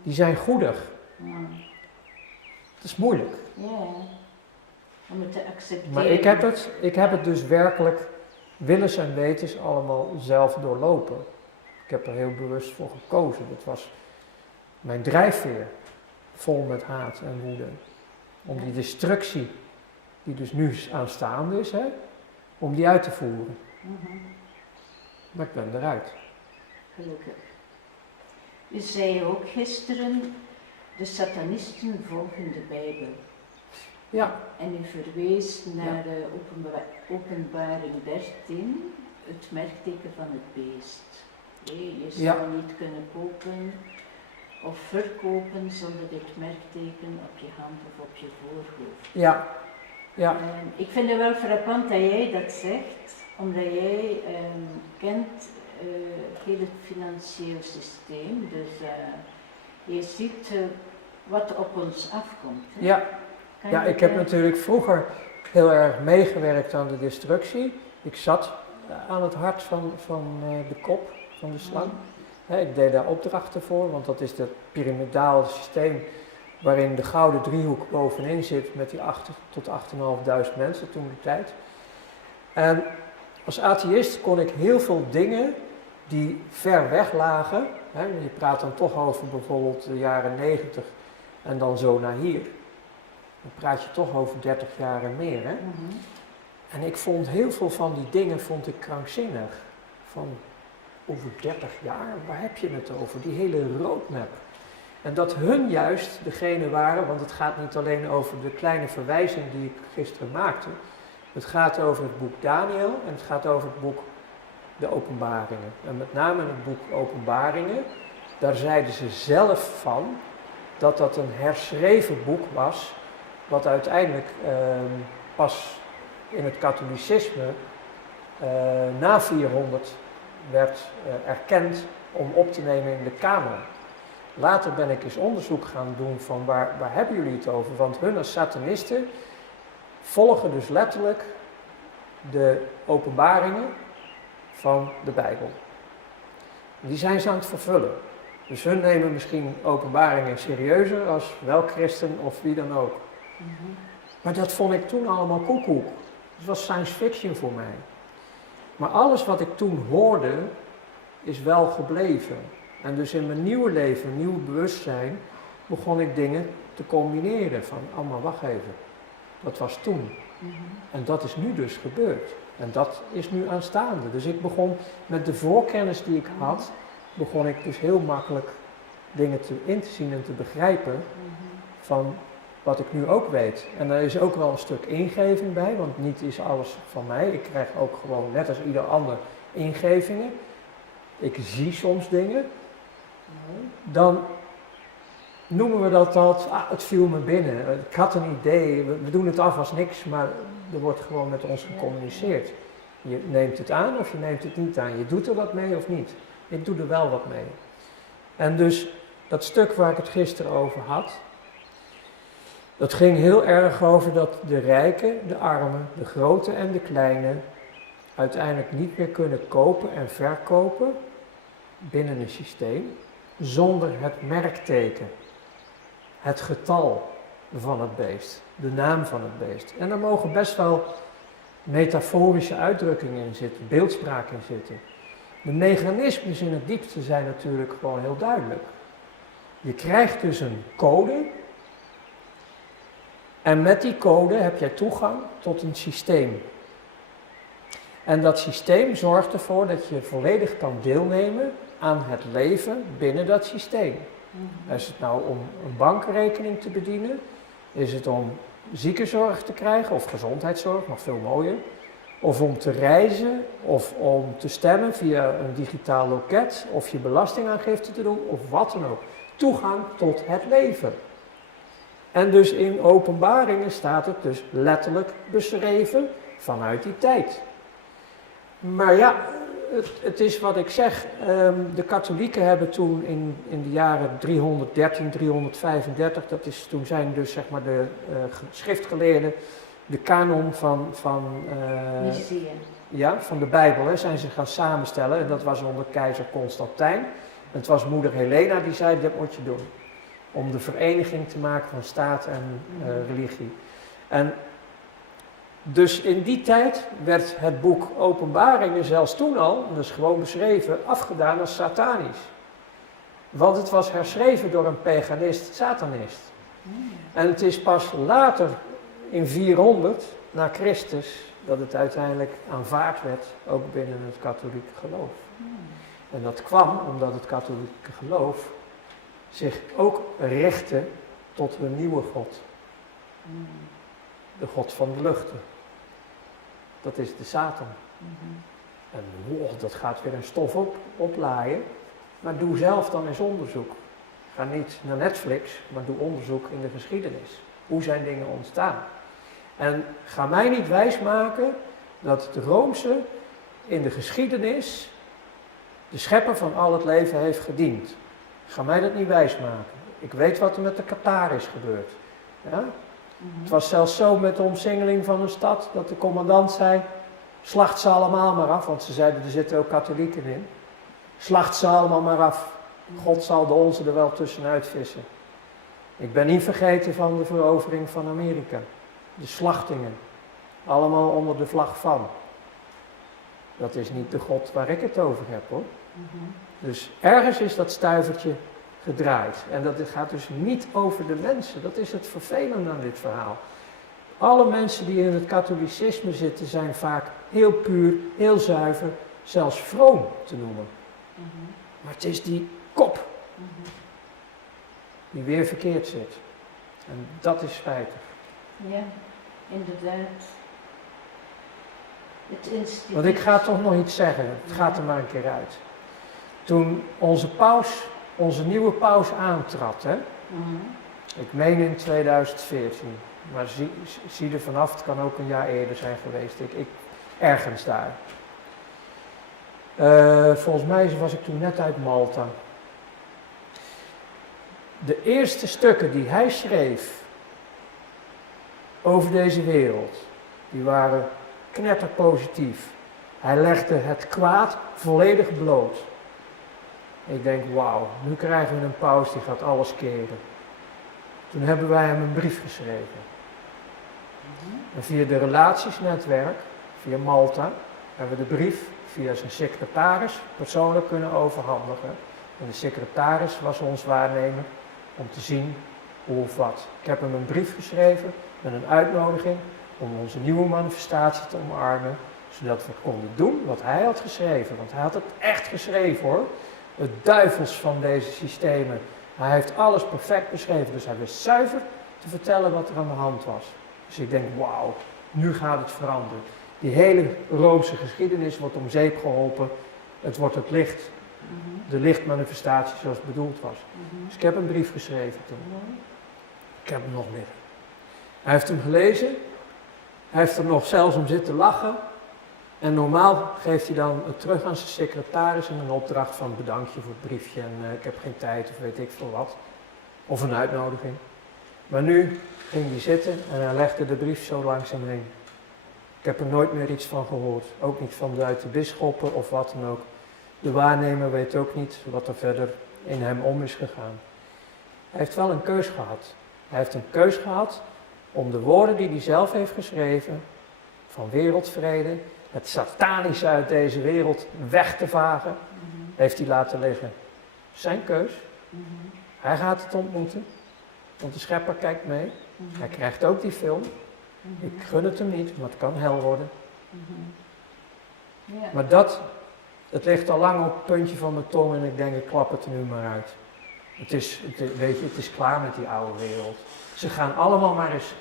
Die zijn goedig. Het is moeilijk. Ja, om het te accepteren. Maar ik heb het dus werkelijk willens en wetens allemaal zelf doorlopen. Ik heb er heel bewust voor gekozen. Dat was mijn drijfveer, vol met haat en woede. Om die destructie, die dus nu aanstaande is, om die uit te voeren. Maar ik ben eruit. Gelukkig. U zei ook gisteren, de satanisten volgen de Bijbel. Ja. En u verwees naar de openbaring 13, het merkteken van het beest. Je zou niet kunnen kopen of verkopen zonder dit merkteken op je hand of op je voorhoofd. Ja. Ja. Ik vind het wel frappant dat jij dat zegt, omdat jij kent heel het financieel systeem. Dus je ziet wat op ons afkomt. Hè? Ja, ik heb natuurlijk vroeger heel erg meegewerkt aan de destructie. Ik zat aan het hart van de kop van de slang. Ik deed daar opdrachten voor, want dat is het piramidaal systeem waarin de gouden driehoek bovenin zit met die 8.000 tot 8.500 mensen toen de tijd. En als atheïst kon ik heel veel dingen die ver weg lagen, je praat dan toch over bijvoorbeeld de jaren 90 en dan zo naar hier. Dan praat je toch over 30 jaar en meer. En ik vond heel veel van die dingen krankzinnig. Van over 30 jaar, waar heb je het over? Die hele roadmap. En dat hun juist degene waren, want het gaat niet alleen over de kleine verwijzing die ik gisteren maakte. Het gaat over het boek Daniel en het gaat over het boek De Openbaringen. En met name in het boek Openbaringen, daar zeiden ze zelf van dat dat een herschreven boek was, wat uiteindelijk pas in het katholicisme na 400 werd erkend om op te nemen in de kanon. Later ben ik eens onderzoek gaan doen van waar hebben jullie het over? Want hun als satanisten volgen dus letterlijk de openbaringen van de Bijbel. Die zijn ze aan het vervullen. Dus hun nemen misschien openbaringen serieuzer als welk christen of wie dan ook. Maar dat vond ik toen allemaal koekoek. Het was science fiction voor mij. Maar alles wat ik toen hoorde, is wel gebleven. En dus in mijn nieuwe leven, nieuw bewustzijn, begon ik dingen te combineren. Van, maar wacht even, dat was toen. En dat is nu dus gebeurd. En dat is nu aanstaande. Dus ik begon met de voorkennis die ik had, begon ik dus heel makkelijk dingen in te zien en te begrijpen van wat ik nu ook weet. En er is ook wel een stuk ingeving bij, want niet is alles van mij. Ik krijg ook gewoon, net als ieder ander, ingevingen. Ik zie soms dingen. Dan noemen we dat het viel me binnen. Ik had een idee, we doen het af als niks, maar er wordt gewoon met ons gecommuniceerd. Je neemt het aan of je neemt het niet aan. Je doet er wat mee of niet. Ik doe er wel wat mee. En dus dat stuk waar ik het gisteren over had, dat ging heel erg over dat de rijken, de armen, de grote en de kleine uiteindelijk niet meer kunnen kopen en verkopen binnen een systeem zonder het merkteken, het getal van het beest, de naam van het beest. En daar mogen best wel metaforische uitdrukkingen in zitten, beeldspraak in zitten. De mechanismes in het diepste zijn natuurlijk gewoon heel duidelijk. Je krijgt dus een code en met die code heb jij toegang tot een systeem. En dat systeem zorgt ervoor dat je volledig kan deelnemen aan het leven binnen dat systeem. Is het nou om een bankrekening te bedienen? Is het om ziekenzorg te krijgen of gezondheidszorg, nog veel mooier? Of om te reizen, of om te stemmen via een digitaal loket, of je belastingaangifte te doen, of wat dan ook. Toegang tot het leven. En dus in Openbaringen staat het dus letterlijk beschreven vanuit die tijd. Maar ja, het is wat ik zeg, de katholieken hebben toen in de jaren 313, 335, toen zijn dus zeg maar de schriftgeleerden de kanon van de Bijbel zijn ze gaan samenstellen. En dat was onder keizer Constantijn. En het was moeder Helena die zei, dat moet je doen. Om de vereniging te maken van staat en religie. En dus in die tijd werd het boek Openbaringen zelfs toen al, en dat is gewoon beschreven, afgedaan als satanisch. Want het was herschreven door een paganist, satanist. En het is pas later, in 400 na Christus, dat het uiteindelijk aanvaard werd, ook binnen het katholieke geloof. En dat kwam omdat het katholieke geloof zich ook richtte tot een nieuwe God. De God van de luchten. Dat is de Satan. En dat gaat weer een stof oplaaien. Maar doe zelf dan eens onderzoek. Ga niet naar Netflix, maar doe onderzoek in de geschiedenis. Hoe zijn dingen ontstaan? En ga mij niet wijsmaken dat het Roomse in de geschiedenis de schepper van al het leven heeft gediend. Ga mij dat niet wijsmaken. Ik weet wat er met de Qataris gebeurt. Ja? Het was zelfs zo met de omsingeling van een stad dat de commandant zei, slacht ze allemaal maar af, want ze zeiden er zitten ook katholieken in. Slacht ze allemaal maar af. God zal de onze er wel tussenuit vissen. Ik ben niet vergeten van de verovering van Amerika. De slachtingen. Allemaal onder de vlag van. Dat is niet de God waar ik het over heb hoor. Dus ergens is dat stuivertje gedraaid. En dat gaat dus niet over de mensen. Dat is het vervelende aan dit verhaal. Alle mensen die in het katholicisme zitten zijn vaak heel puur, heel zuiver, zelfs vroom te noemen. Maar het is die kop die weer verkeerd zit. En dat is spijtig. Ja, inderdaad. Het instituut. Want ik ga toch nog iets zeggen, het gaat er maar een keer uit. Toen onze nieuwe paus aantrad, hè? Ik meen in 2014, maar zie er vanaf, het kan ook een jaar eerder zijn geweest, ergens daar. Volgens mij was ik toen net uit Malta. De eerste stukken die hij schreef over deze wereld, die waren knetterpositief. Hij legde het kwaad volledig bloot. Ik denk, wauw, nu krijgen we een paus die gaat alles keren. Toen hebben wij hem een brief geschreven. En via de relatiesnetwerk, via Malta, hebben we de brief via zijn secretaris persoonlijk kunnen overhandigen. En de secretaris was ons waarnemer om te zien hoe of wat. Ik heb hem een brief geschreven met een uitnodiging om onze nieuwe manifestatie te omarmen, zodat we konden doen wat hij had geschreven. Want hij had het echt geschreven hoor. Het duivels van deze systemen. Hij heeft alles perfect beschreven, dus hij wist zuiver te vertellen wat er aan de hand was. Dus ik denk, wauw, nu gaat het veranderen. Die hele Roomse geschiedenis wordt om zeep geholpen. Het wordt het licht, de lichtmanifestatie zoals het bedoeld was. Dus ik heb een brief geschreven toen. Ik heb hem nog liggen. Hij heeft hem gelezen. Hij heeft er nog zelfs om zitten lachen. En normaal geeft hij dan het terug aan zijn secretaris en een opdracht van bedankje voor het briefje en ik heb geen tijd of weet ik veel wat. Of een uitnodiging. Maar nu ging hij zitten en hij legde de brief zo langs hem heen. Ik heb er nooit meer iets van gehoord. Ook niet vanuit de bisschoppen of wat dan ook. De waarnemer weet ook niet wat er verder in hem om is gegaan. Hij heeft wel een keus gehad. Hij heeft een keus gehad om de woorden die hij zelf heeft geschreven, van wereldvrede, het satanische uit deze wereld weg te vagen, heeft hij laten liggen. Zijn keus. Hij gaat het ontmoeten, want de schepper kijkt mee. Hij krijgt ook die film. Ik gun het hem niet, maar het kan hel worden. Ja. Maar het ligt al lang op het puntje van mijn tong en ik denk, ik klap het er nu maar uit. Het is klaar met die oude wereld. Ze gaan allemaal maar eens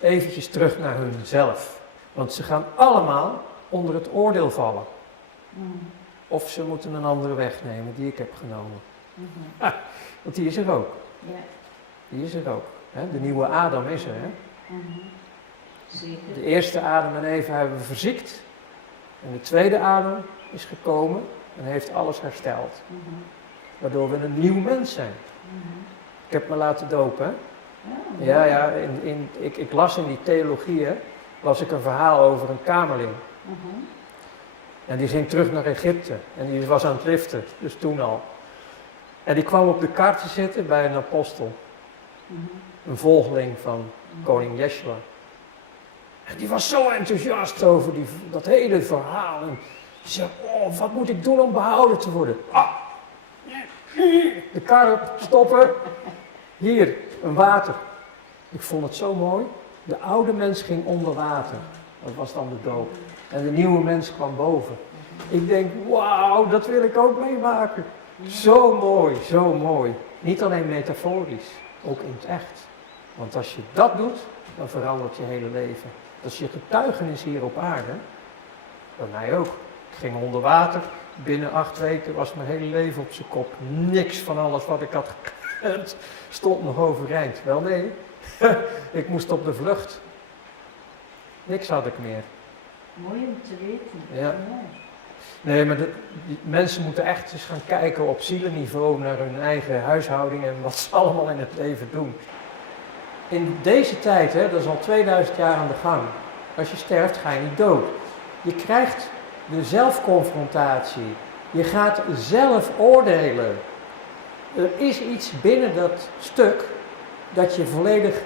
eventjes terug naar hunzelf. Want ze gaan allemaal onder het oordeel vallen. Of ze moeten een andere weg nemen die ik heb genomen. Want die is er ook. Ja. Die is er ook. Hè? De nieuwe Adam is er. Hè? Zeker. De eerste Adam en Eva hebben we verziekt. En de tweede Adam is gekomen en heeft alles hersteld. Waardoor we een nieuw mens zijn. Ik heb me laten dopen. Hè? Ja, ik las in die theologieën, las ik een verhaal over een kamerling. En die ging terug naar Egypte en die was aan het liften, dus toen al. En die kwam op de kar te zitten bij een apostel. Een volgeling van koning Yeshua. En die was zo enthousiast over dat hele verhaal. En die zei, oh, wat moet ik doen om behouden te worden? De kar stoppen. Hier, een water. Ik vond het zo mooi. De oude mens ging onder water. Dat was dan de doop. En de nieuwe mens kwam boven. Ik denk, wauw, dat wil ik ook meemaken. Zo mooi, zo mooi. Niet alleen metaforisch, ook in het echt. Want als je dat doet, dan verandert je hele leven. Dat is je getuigenis hier op aarde. Bij mij ook. Ik ging onder water. Binnen 8 weken was mijn hele leven op zijn kop. Niks van alles wat ik had gekend stond nog overeind. Wel nee, ik moest op de vlucht. Niks had ik meer. Mooi om te weten. Ja. Nee, maar die mensen moeten echt eens gaan kijken op zielenniveau naar hun eigen huishouding en wat ze allemaal in het leven doen. In deze tijd, hè, dat is al 2000 jaar aan de gang. Als je sterft, ga je niet dood. Je krijgt de zelfconfrontatie. Je gaat zelf oordelen. Er is iets binnen dat stuk dat je volledig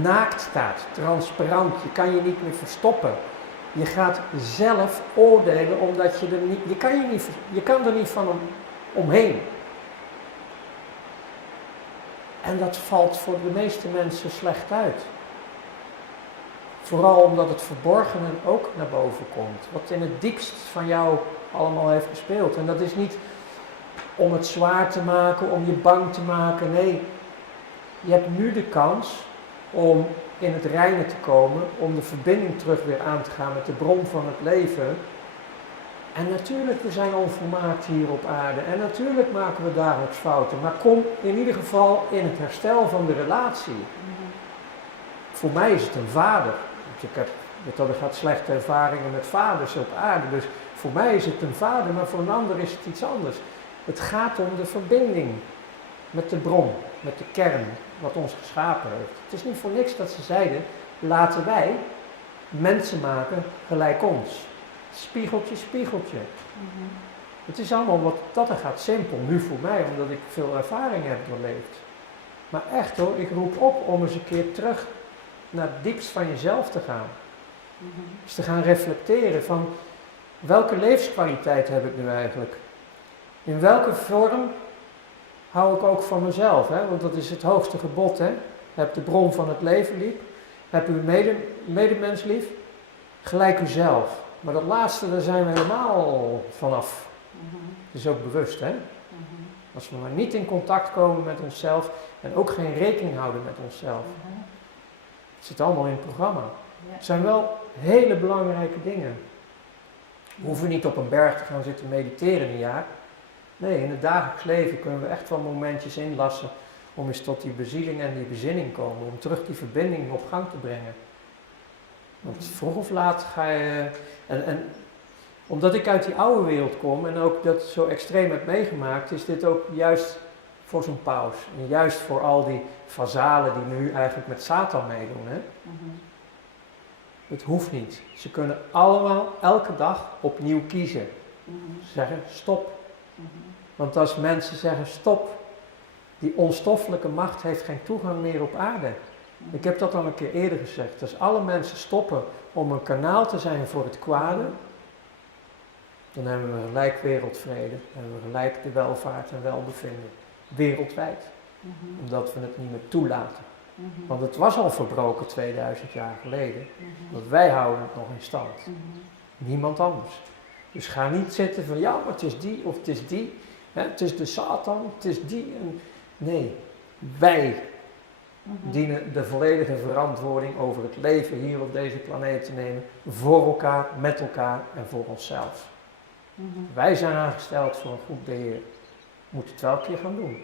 naakt staat, transparant. Je kan je niet meer verstoppen. Je gaat zelf oordelen omdat je er niet, je kan er niet van omheen. En dat valt voor de meeste mensen slecht uit. Vooral omdat het verborgene ook naar boven komt. Wat in het diepst van jou allemaal heeft gespeeld. En dat is niet om het zwaar te maken, om je bang te maken. Nee, je hebt nu de kans om in het reine te komen. Om de verbinding terug weer aan te gaan met de bron van het leven. En natuurlijk, we zijn onvolmaakt hier op aarde. En natuurlijk maken we dagelijks fouten. Maar kom in ieder geval in het herstel van de relatie. Voor mij is het een vader. Want ik heb gehad slechte ervaringen met vaders op aarde. Dus voor mij is het een vader, maar voor een ander is het iets anders. Het gaat om de verbinding met de bron, met de kern, wat ons geschapen heeft. Het is niet voor niks dat ze zeiden, laten wij mensen maken gelijk ons. Spiegeltje, spiegeltje. Het is allemaal wat dat er gaat simpel, nu voor mij, omdat ik veel ervaring heb doorleefd. Maar echt hoor, ik roep op om eens een keer terug naar het diepst van jezelf te gaan. Dus te gaan reflecteren van, welke levenskwaliteit heb ik nu eigenlijk? In welke vorm hou ik ook van mezelf? Hè? Want dat is het hoogste gebod. Hè? Heb de bron van het leven lief. Heb uw medemens lief. Gelijk uzelf. Maar dat laatste, daar zijn we helemaal vanaf. Dat is ook bewust. Hè? Als we maar niet in contact komen met onszelf. En ook geen rekening houden met onszelf. Het zit allemaal in het programma. Het zijn wel hele belangrijke dingen. We hoeven niet op een berg te gaan zitten mediteren een jaar. Nee, in het dagelijks leven kunnen we echt wel momentjes inlassen om eens tot die bezieling en die bezinning komen. Om terug die verbinding op gang te brengen. Want vroeg of laat ga je... En omdat ik uit die oude wereld kom en ook dat zo extreem heb meegemaakt, is dit ook juist voor zo'n paus. En juist voor al die vazalen die nu eigenlijk met Satan meedoen. Hè? Het hoeft niet. Ze kunnen allemaal elke dag opnieuw kiezen. Ze zeggen stop. Want als mensen zeggen stop, die onstoffelijke macht heeft geen toegang meer op aarde. Ik heb dat al een keer eerder gezegd. Als alle mensen stoppen om een kanaal te zijn voor het kwade, dan hebben we gelijk wereldvrede. Dan hebben we gelijk de welvaart en welbevinden. Wereldwijd. Omdat we het niet meer toelaten. Want het was al verbroken 2000 jaar geleden. Want wij houden het nog in stand. Niemand anders. Dus ga niet zitten van ja, maar het is die of het is die. Het is de Satan, het is die. Nee, wij dienen de volledige verantwoording over het leven hier op deze planeet te nemen. Voor elkaar, met elkaar en voor onszelf. Wij zijn aangesteld voor een goed beheer. We moeten het wel een keer gaan doen.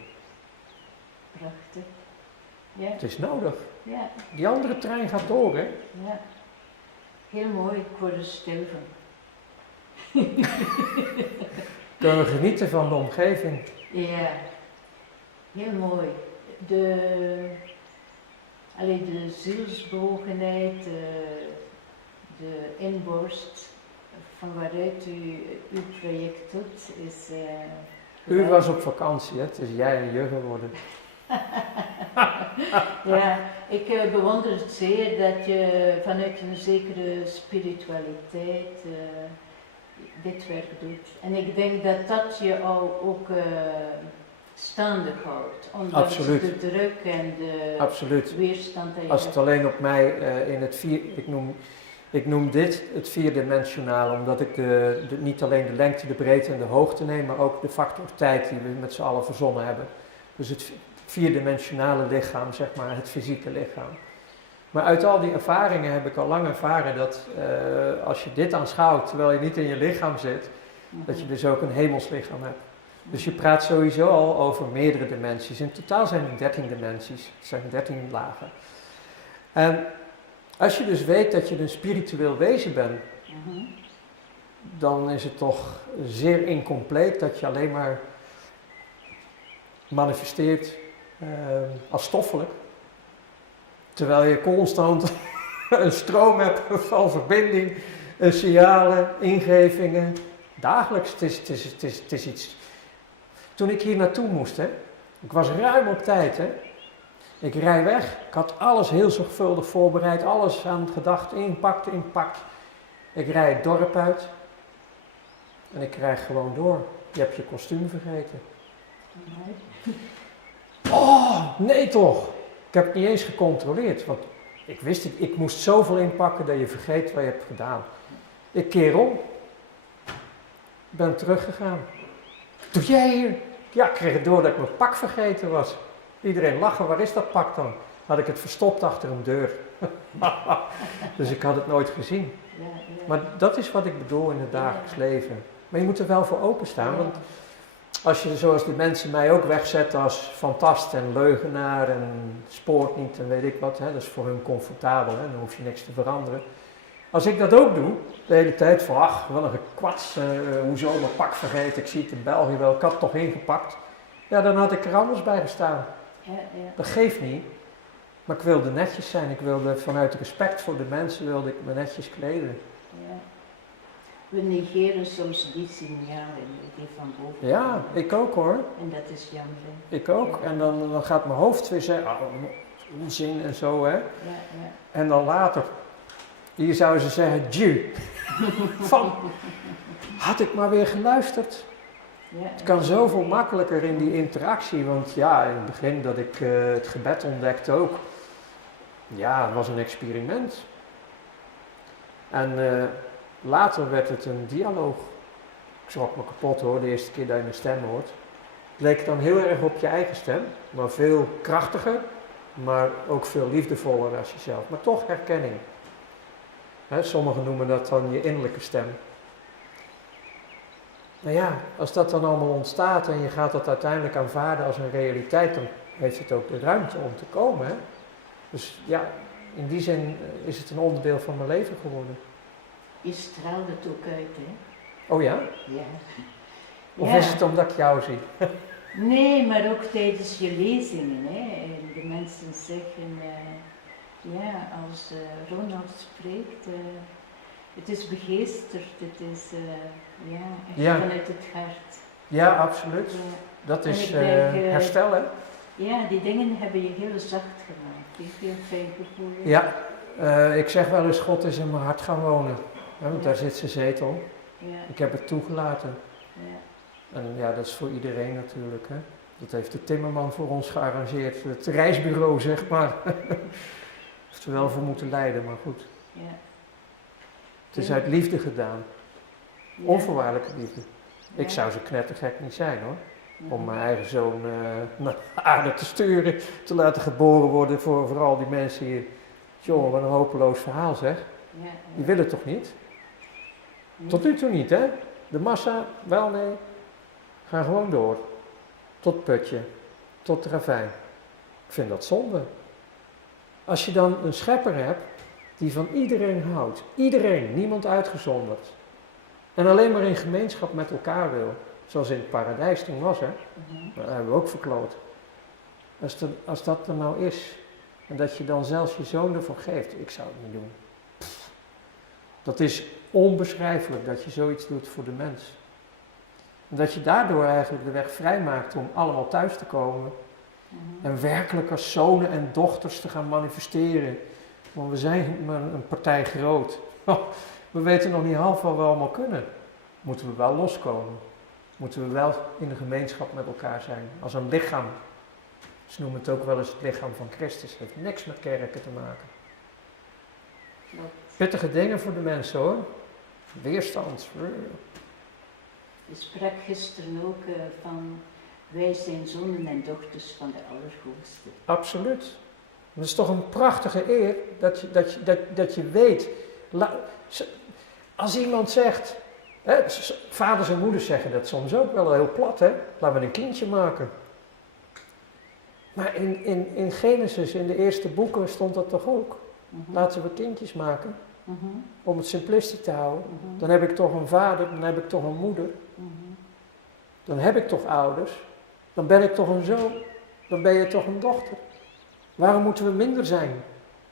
Prachtig. Ja. Het is nodig. Ja. Die andere trein gaat door, hè? Ja. Heel mooi, ik word er stil van. Kunnen we genieten van de omgeving. Ja, heel mooi. De zielsbewogenheid, de inborst van waaruit u uw project doet, is... U was op vakantie, hè? Het is jij en je geworden. Ja, ik bewonder het zeer dat je vanuit een zekere spiritualiteit dit werk doet. En ik denk dat dat je ook staande houdt, ondanks de druk en de weerstand. Als het alleen op mij in het ik noem dit het vierdimensionale, omdat ik niet alleen de lengte, de breedte en de hoogte neem, maar ook de factor tijd die we met z'n allen verzonnen hebben. Dus het vierdimensionale lichaam, zeg maar, het fysieke lichaam. Maar uit al die ervaringen heb ik al lang ervaren dat als je dit aanschouwt, terwijl je niet in je lichaam zit, dat je dus ook een hemelslichaam hebt. Dus je praat sowieso al over meerdere dimensies. In totaal zijn er 13 dimensies, het zijn 13 lagen. En als je dus weet dat je een spiritueel wezen bent, dan is het toch zeer incompleet dat je alleen maar manifesteert als stoffelijk. Terwijl je constant een stroom hebt van verbinding, signalen, ingevingen. Dagelijks, het is iets. Toen ik hier naartoe moest, hè, ik was ruim op tijd. Hè. Ik rij weg, ik had alles heel zorgvuldig voorbereid, alles aan het gedacht, inpakt. Ik rijd het dorp uit en ik krijg gewoon door. Je hebt je kostuum vergeten. Oh, nee toch. Ik heb het niet eens gecontroleerd, want Ik wist het, ik moest zoveel inpakken dat je vergeet wat je hebt gedaan. Ik keer om. Ben teruggegaan. Wat doe jij hier? Ja, ik kreeg het door dat ik mijn pak vergeten was. Iedereen lachen, waar is dat pak dan? Had ik het verstopt achter een deur. Dus ik had het nooit gezien. Ja, ja. Maar dat is wat ik bedoel in het dagelijks leven. Maar je moet er wel voor openstaan, want als je zoals die mensen mij ook wegzetten als fantast en leugenaar en spoort niet en weet ik wat, hè, dat is voor hun comfortabel, hè, dan hoef je niks te veranderen. Als ik dat ook doe, de hele tijd van ach, wat een gekwats, hoezo mijn pak vergeten, ik zie het in België wel, ik had het toch ingepakt. Ja, dan had ik er anders bij gestaan. Ja, ja. Dat geeft niet. Maar ik wilde netjes zijn, ik wilde vanuit respect voor de mensen, wilde ik me netjes kleden. Ja. We negeren soms die signalen die van boven Ja, komen. ik ook hoor. En dat is jammer. Hè. Ik ook. En dan gaat mijn hoofd weer zeggen, oh, onzin en zo hè. Ja, ja. En dan later, hier zouden ze zeggen, Dieu. Van, had ik maar weer geluisterd. Ja, Het kan zoveel makkelijker in die interactie, want ja, in het begin dat ik het gebed ontdekte ook. Ja, het was een experiment. En later werd het een dialoog. Ik schrok me kapot hoor, de eerste keer dat je mijn stem hoort. Het leek dan heel erg op je eigen stem, maar veel krachtiger, maar ook veel liefdevoller als jezelf. Maar toch herkenning. Hè, sommigen noemen dat dan je innerlijke stem. Nou ja, als dat dan allemaal ontstaat en je gaat dat uiteindelijk aanvaarden als een realiteit, dan heeft het ook de ruimte om te komen. Hè? Dus ja, in die zin is het een onderdeel van mijn leven geworden. Je straalt het ook uit, hè? Oh ja? Ja. Of Ja. is het omdat ik jou zie? Nee, maar ook tijdens je lezingen, hè? En de mensen zeggen, ja, als Ronald spreekt, het is begeesterd, het is, ja, echt Ja. vanuit het hart. Ja, absoluut. Ja. Dat En is ik denk, herstel, hè? Ja, die dingen hebben je heel zacht gemaakt. Heb je een fijn gevoel? Hè? Ja, ik zeg wel eens, God is in mijn hart gaan wonen. Hè, want Ja. daar zit zijn zetel. Ja, Ik heb het toegelaten. ja. En ja, dat is voor iedereen natuurlijk. Hè? Dat heeft de timmerman voor ons gearrangeerd. Het reisbureau, zeg maar. Heeft er wel voor moeten lijden, maar goed. Ja. Het is uit liefde gedaan. Ja. Onvoorwaardelijke liefde. Ja. Ik zou zo knettergek niet zijn hoor. Mhm. Om mijn eigen zoon naar de aarde te sturen. Te laten geboren worden voor al die mensen hier. Jongen, wat een hopeloos verhaal zeg. Ja, Die willen toch niet? ja. Tot nu toe niet hè. De massa, wel nee. Ga gewoon door. Tot putje. Tot ravijn. Ik vind dat zonde. Als je dan een schepper hebt die van iedereen houdt. Iedereen, niemand uitgezonderd. En alleen maar in gemeenschap met elkaar wil. Zoals in het paradijs toen was hè. Mhm. Dat hebben we ook verkloot. Als dat er nou is. En dat je dan zelfs je zoon ervoor geeft. Ik zou het niet doen. Pff. Dat is onbeschrijfelijk dat je zoiets doet voor de mens. En dat je daardoor eigenlijk de weg vrijmaakt om allemaal thuis te komen. Mhm. En werkelijk als zonen en dochters te gaan manifesteren. Want we zijn maar een partij groot. We weten nog niet half wat we allemaal kunnen. Moeten we wel loskomen. Moeten we wel in de gemeenschap met elkaar zijn. Als een lichaam. Ze noemen het ook wel eens het lichaam van Christus. Het heeft niks met kerken te maken. Klopt. Pittige dingen voor de mensen hoor. Weerstand. Je sprak gisteren ook van wij zijn zonen en dochters van de Allerhoogste. Absoluut. Dat is toch een prachtige eer dat je weet. Als iemand zegt, hè, vaders en moeders zeggen dat soms ook wel heel plat, hè? Laten we een kindje maken. Maar in Genesis, in de eerste boeken, stond dat toch ook? Mhm. Laten we kindjes maken, Mhm. om het simplistisch te houden. Mhm. Dan heb ik toch een vader, dan heb ik toch een moeder, Mhm. dan heb ik toch ouders, dan ben ik toch een zoon, dan ben je toch een dochter. Waarom moeten we minder zijn?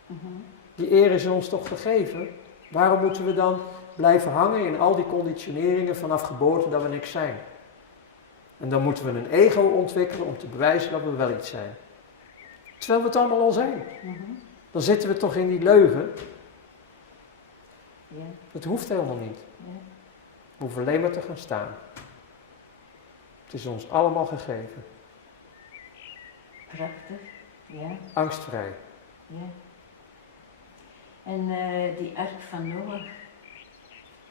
Mhm. Die eer is ons toch gegeven. Waarom moeten we dan blijven hangen in al die conditioneringen vanaf geboorte dat we niks zijn? En dan moeten we een ego ontwikkelen om te bewijzen dat we wel iets zijn. Terwijl we het allemaal al zijn. Mhm. Dan zitten we toch in die leugen. Ja. Het hoeft helemaal niet. Ja. We hoeven alleen maar te gaan staan. Het is ons allemaal gegeven. Prachtig. Ja. Angstvrij. Ja. En die ark van Noach.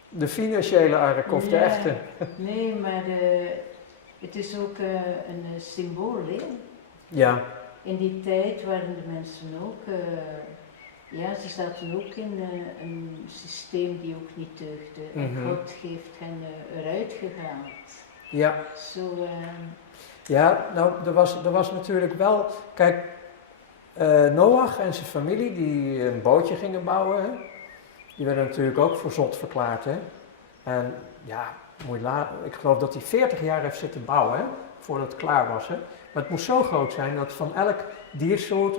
De financiële ark of de Ja, echte? Nee, maar het is ook een symbool. Hè? Ja, In die tijd waren de mensen ook, ja, ze zaten ook in een systeem die ook niet deugde. En God heeft hen eruit gehaald. ja. Zo, Ja, nou, er was natuurlijk wel, kijk, Noach en zijn familie die een bootje gingen bouwen, hè, die werden natuurlijk ook voor zot verklaard. Hè. En ja, ik geloof dat hij 40 jaar heeft zitten bouwen, hè, voordat het klaar was. Hè. Maar het moest zo groot zijn dat van elk diersoort,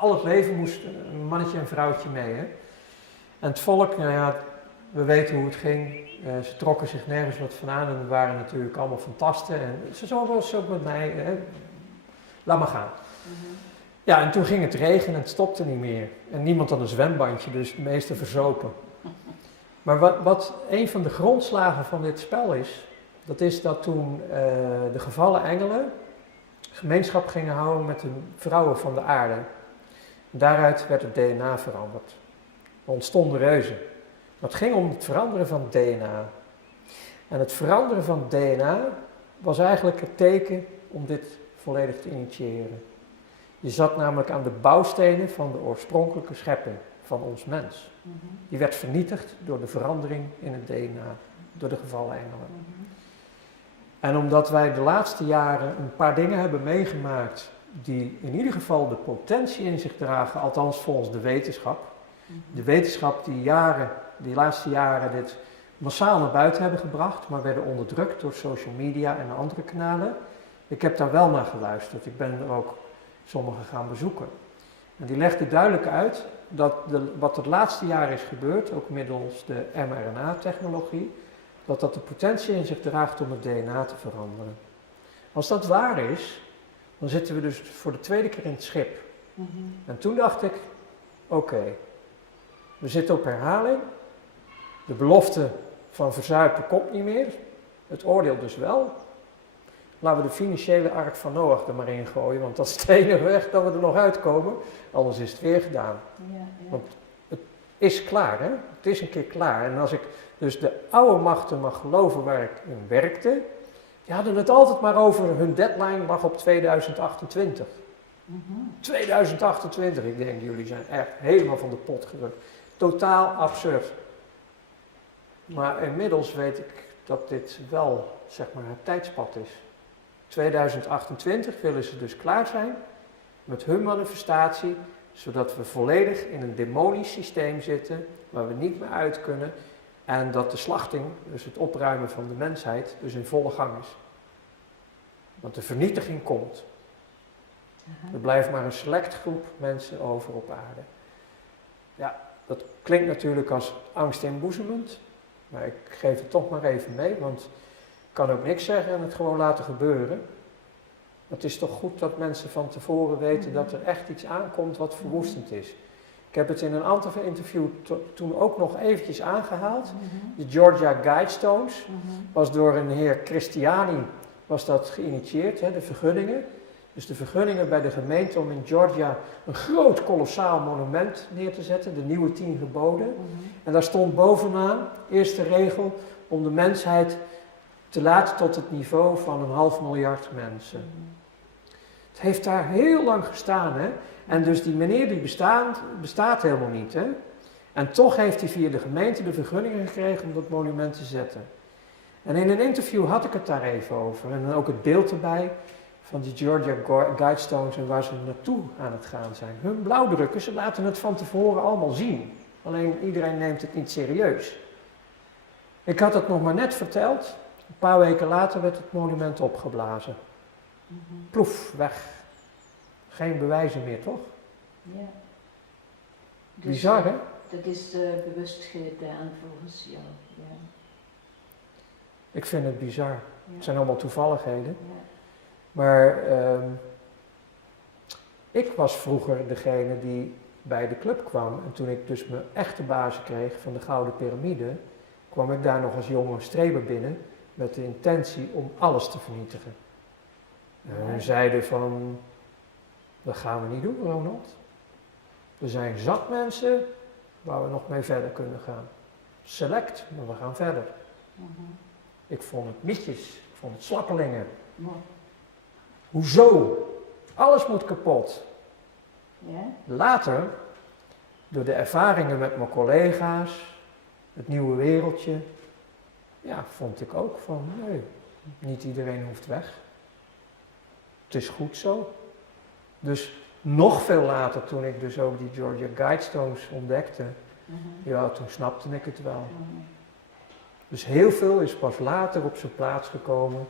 al het leven moest een mannetje en vrouwtje mee. Hè. En het volk, nou ja, we weten hoe het ging. Ze trokken zich nergens wat van aan en we waren natuurlijk allemaal fantasten. En zo was het ook met mij. Hè. Laat maar gaan. Ja, en toen ging het regenen en het stopte niet meer. En niemand had een zwembandje, dus de meesten verzopen. Maar wat een van de grondslagen van dit spel is, dat is dat toen de gevallen engelen gemeenschap gingen houden met de vrouwen van de aarde. Daaruit werd het DNA veranderd. Er ontstonden reuzen. Maar het ging om het veranderen van het DNA. En het veranderen van het DNA was eigenlijk het teken om dit volledig te initiëren. Je zat namelijk aan de bouwstenen van de oorspronkelijke schepping van ons mens. Die werd vernietigd door de verandering in het DNA, door de gevallen engelen. En omdat wij de laatste jaren een paar dingen hebben meegemaakt die in ieder geval de potentie in zich dragen, althans volgens de wetenschap. De wetenschap die laatste jaren dit massaal naar buiten hebben gebracht, maar werden onderdrukt door social media en andere kanalen. Ik heb daar wel naar geluisterd. Ik ben er ook sommige gaan bezoeken. En die legde duidelijk uit dat wat het laatste jaar is gebeurd, ook middels de mRNA-technologie, dat de potentie in zich draagt om het DNA te veranderen. Als dat waar is, dan zitten we dus voor de tweede keer in het schip. En toen dacht ik, oké, we zitten op herhaling. De belofte van verzuipen komt niet meer. Het oordeel dus wel. Laten we de financiële ark van Noach er maar in gooien, want dat is de enige weg dat we er nog uitkomen. Anders is het weer gedaan. Ja. Want het is klaar, hè? Het is een keer klaar. En als ik dus de oude machten mag geloven waar ik in werkte, die hadden het altijd maar over hun deadline lag op 2028. 2028, ik denk jullie zijn echt helemaal van de pot gerukt. Totaal absurd. Maar inmiddels weet ik dat dit wel, zeg maar, het tijdspad is. 2028 willen ze dus klaar zijn met hun manifestatie, zodat we volledig in een demonisch systeem zitten, waar we niet meer uit kunnen, en dat de slachting, dus het opruimen van de mensheid, dus in volle gang is. Want de vernietiging komt. Er blijft maar een select groep mensen over op aarde. Ja, dat klinkt natuurlijk als angstinboezemend, maar ik geef het toch maar even mee, want ik kan ook niks zeggen en het gewoon laten gebeuren. Het is toch goed dat mensen van tevoren weten dat er echt iets aankomt wat verwoestend is. Ik heb het in een aantal interview toen ook nog eventjes aangehaald. De Georgia Guidestones was door een heer Christiani was dat geïnitieerd, hè, de vergunningen. Dus de vergunningen bij de gemeente om in Georgia een groot kolossaal monument neer te zetten, de nieuwe 10 geboden. En daar stond bovenaan, eerste regel, om de mensheid te laten tot het niveau van 500 miljoen mensen. Het heeft daar heel lang gestaan, hè. En dus die meneer die bestaat helemaal niet, hè. En toch heeft hij via de gemeente de vergunningen gekregen om dat monument te zetten. En in een interview had ik het daar even over. En dan ook het beeld erbij van die Georgia Guidestones en waar ze naartoe aan het gaan zijn. Hun blauwdrukken, ze laten het van tevoren allemaal zien. Alleen iedereen neemt het niet serieus. Ik had het nog maar net verteld. Een paar weken later werd het monument opgeblazen. Ploef, weg. Geen bewijzen meer, toch? Ja. Dus, bizar, hè? Dat is bewust gedaan volgens jou. Ja. Ik vind het bizar. Ja. Het zijn allemaal toevalligheden. Ja. Maar ik was vroeger degene die bij de club kwam. En toen ik dus mijn echte basis kreeg van de Gouden Piramide, kwam ik daar nog als jonge streber binnen met de intentie om alles te vernietigen. En hun zeiden van, dat gaan we niet doen, Ronald. Er zijn zat mensen waar we nog mee verder kunnen gaan. Select, maar we gaan verder. Ik vond het mietjes, ik vond het slappelingen. Mooi. Hoezo? Alles moet kapot. Ja? Later, door de ervaringen met mijn collega's, het nieuwe wereldje, ja, vond ik ook van, nee, niet iedereen hoeft weg. Het is goed zo. Dus nog veel later, toen ik dus ook die Georgia Guidestones ontdekte, ja, toen snapte ik het wel. Dus heel veel is pas later op zijn plaats gekomen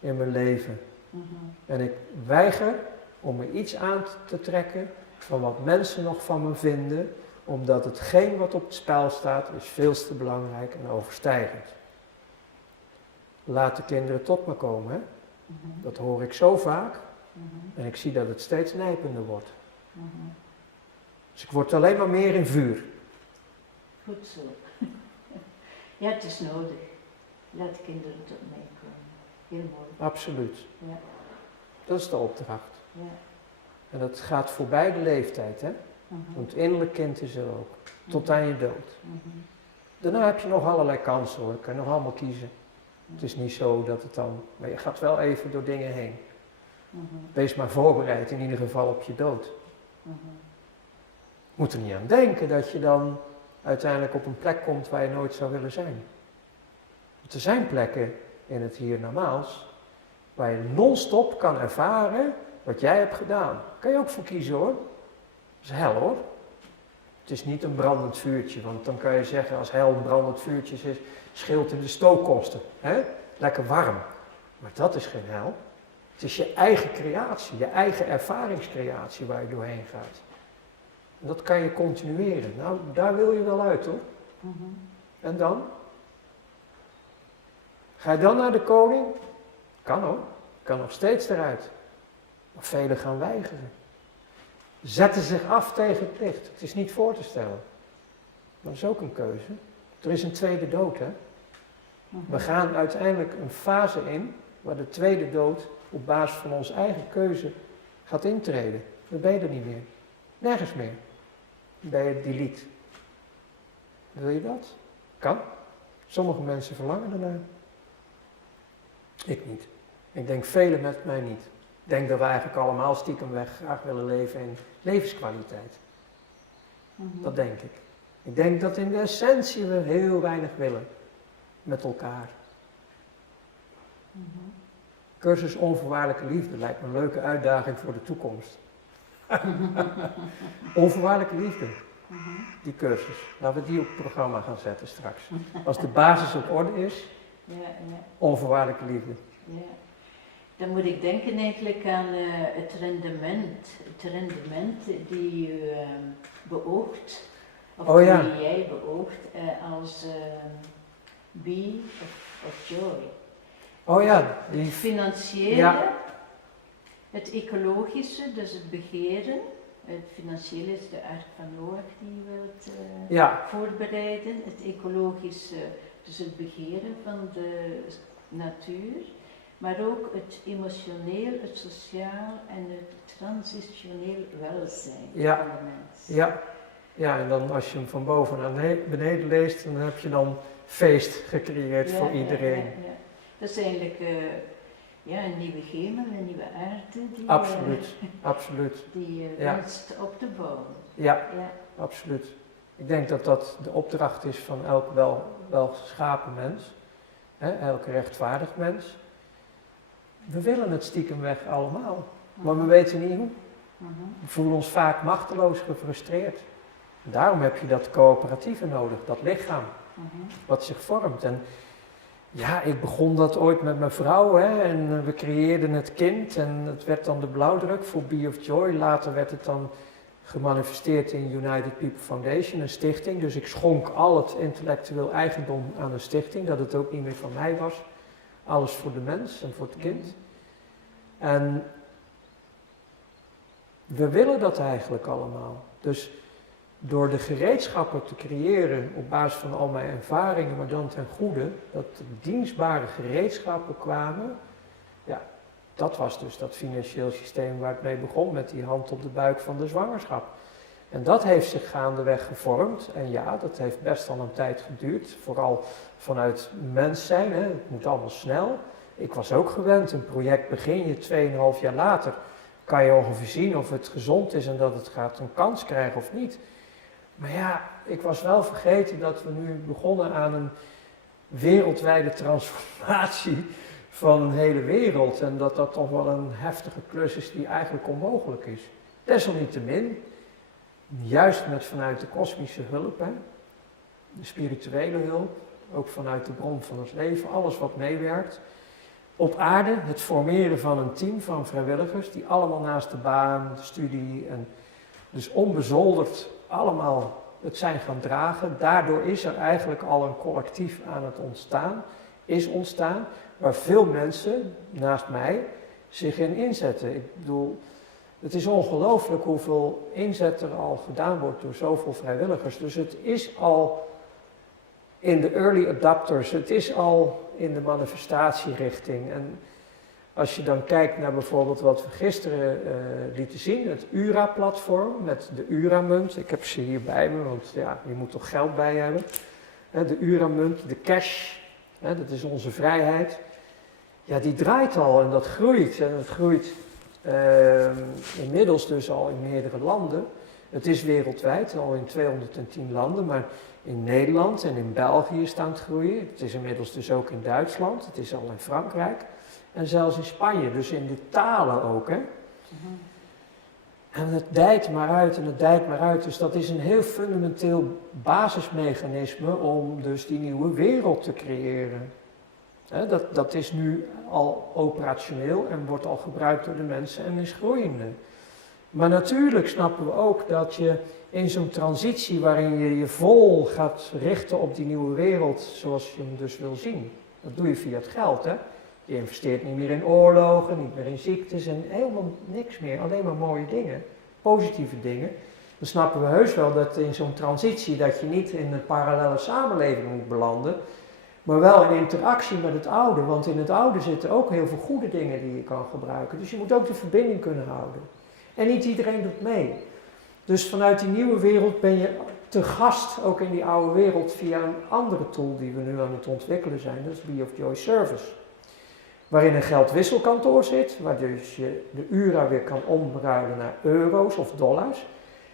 in mijn leven. En ik weiger om me iets aan te trekken van wat mensen nog van me vinden, omdat hetgeen wat op het spel staat is veel te belangrijk en overstijgend. Laat de kinderen tot me komen, hè? Dat hoor ik zo vaak en ik zie dat het steeds nijpender wordt. Dus ik word alleen maar meer in vuur. Goed zo. Ja, het is nodig. Laat de kinderen tot mij komen. Heel mooi. Absoluut. Ja. Dat is de opdracht. Ja. En dat gaat voorbij de leeftijd, hè? Want het innerlijk kind is er ook. Tot aan je dood. Daarna heb je nog allerlei kansen hoor. Je kan nog allemaal kiezen. Het is niet zo dat het dan... Maar je gaat wel even door dingen heen. Wees maar voorbereid in ieder geval op je dood. Je moet er niet aan denken dat je dan uiteindelijk op een plek komt waar je nooit zou willen zijn. Want er zijn plekken in het hiernamaals waar je non-stop kan ervaren wat jij hebt gedaan. Daar kan je ook voor kiezen hoor. Dat is hel hoor. Het is niet een brandend vuurtje, want dan kan je zeggen als hel een brandend vuurtje is, scheelt in de stookkosten. Hè? Lekker warm. Maar dat is geen hel. Het is je eigen creatie, je eigen ervaringscreatie waar je doorheen gaat. En dat kan je continueren. Nou, daar wil je wel uit hoor. En dan? Ga je dan naar de koning? Kan hoor. Kan nog steeds eruit. Maar velen gaan weigeren. Zetten zich af tegen het licht. Het is niet voor te stellen. Dat is ook een keuze. Er is een tweede dood hè. We gaan uiteindelijk een fase in waar de tweede dood op basis van onze eigen keuze gaat intreden. Dan ben je er niet meer. Nergens meer. Dan ben je delete. Wil je dat? Kan. Sommige mensen verlangen ernaar. Ik niet. Ik denk velen met mij niet. Ik denk dat we eigenlijk allemaal stiekem weg graag willen leven in levenskwaliteit. Dat denk ik. Ik denk dat in de essentie we heel weinig willen met elkaar. Cursus onvoorwaardelijke liefde lijkt me een leuke uitdaging voor de toekomst. Onvoorwaardelijke liefde. Die cursus. Laten we die op het programma gaan zetten straks. Als de basis op orde is, onvoorwaardelijke liefde. Ja. Dan moet ik denken eigenlijk aan het rendement. Het rendement die u beoogt, of die jij beoogt als be of joy. Oh ja, die het financiële, het ecologische, dus het begeren. Het financiële is de aard van Noach die we het voorbereiden. Het ecologische, dus het begeren van de natuur. Maar ook het emotioneel, het sociaal en het transitioneel welzijn van de mens. Ja, en dan als je hem van boven naar beneden leest, dan heb je dan feest gecreëerd voor iedereen. Ja. Dat is eigenlijk een nieuwe hemel, een nieuwe aarde die, absoluut. die wenst op te bouwen. Ja, absoluut. Ik denk dat dat de opdracht is van elk welgeschapen mens, elk rechtvaardig mens. We willen het stiekem weg allemaal, maar we weten niet hoe. We voelen ons vaak machteloos, gefrustreerd. En daarom heb je dat coöperatieve nodig, dat lichaam, wat zich vormt. En ja, ik begon dat ooit met mijn vrouw en we creëerden het kind en het werd dan de blauwdruk voor Be of Joy. Later werd het dan gemanifesteerd in United People Foundation, een stichting. Dus ik schonk al het intellectueel eigendom aan een stichting, dat het ook niet meer van mij was. Alles voor de mens en voor het kind. En we willen dat eigenlijk allemaal. Dus door de gereedschappen te creëren op basis van al mijn ervaringen, maar dan ten goede, dat dienstbare gereedschappen kwamen, dat was dus dat financieel systeem waar het mee begon met die hand op de buik van de zwangerschap. En dat heeft zich gaandeweg gevormd. En ja, dat heeft best wel een tijd geduurd. Vooral vanuit mens zijn, hè. Het moet allemaal snel. Ik was ook gewend, een project begin je 2,5 jaar later. Kan je ongeveer zien of het gezond is en dat het gaat een kans krijgen of niet. Maar ja, ik was wel vergeten dat we nu begonnen aan een wereldwijde transformatie van een hele wereld. En dat dat toch wel een heftige klus is die eigenlijk onmogelijk is. Desalniettemin, juist met vanuit de kosmische hulp, hè, de spirituele hulp, ook vanuit de bron van ons leven, alles wat meewerkt. Op aarde het formeren van een team van vrijwilligers die allemaal naast de baan, de studie en dus onbezolderd allemaal het zijn gaan dragen. Daardoor is er eigenlijk al een collectief aan het ontstaan, waar veel mensen naast mij zich in inzetten. Ik bedoel, het is ongelooflijk hoeveel inzet er al gedaan wordt door zoveel vrijwilligers. Dus het is al in de early adapters, het is al in de manifestatierichting. En als je dan kijkt naar bijvoorbeeld wat we gisteren lieten zien, het URA-platform met de URA-munt. Ik heb ze hier bij me, want ja, je moet toch geld bij hebben. De URA-munt, de cash, dat is onze vrijheid. Ja, die draait al en dat groeit. En het groeit inmiddels dus al in meerdere landen. Het is wereldwijd, al in 210 landen, maar in Nederland en in België is het aan het groeien. Het is inmiddels dus ook in Duitsland, het is al in Frankrijk en zelfs in Spanje, dus in de talen ook. Hè? En het dijt maar uit en het dijt maar uit, dus dat is een heel fundamenteel basismechanisme om dus die nieuwe wereld te creëren. Dat is nu al operationeel en wordt al gebruikt door de mensen en is groeiende. Maar natuurlijk snappen we ook dat je in zo'n transitie waarin je je vol gaat richten op die nieuwe wereld zoals je hem dus wil zien. Dat doe je via het geld, hè. Je investeert niet meer in oorlogen, niet meer in ziektes en helemaal niks meer. Alleen maar mooie dingen, positieve dingen. Dan snappen we heus wel dat in zo'n transitie dat je niet in een parallele samenleving moet belanden, maar wel in interactie met het oude. Want in het oude zitten ook heel veel goede dingen die je kan gebruiken. Dus je moet ook de verbinding kunnen houden. En niet iedereen doet mee. Dus vanuit die nieuwe wereld ben je te gast ook in die oude wereld via een andere tool die we nu aan het ontwikkelen zijn. Dat is Be of Joy Service. Waarin een geldwisselkantoor zit, waar dus je de URA weer kan omruilen naar euro's of dollars.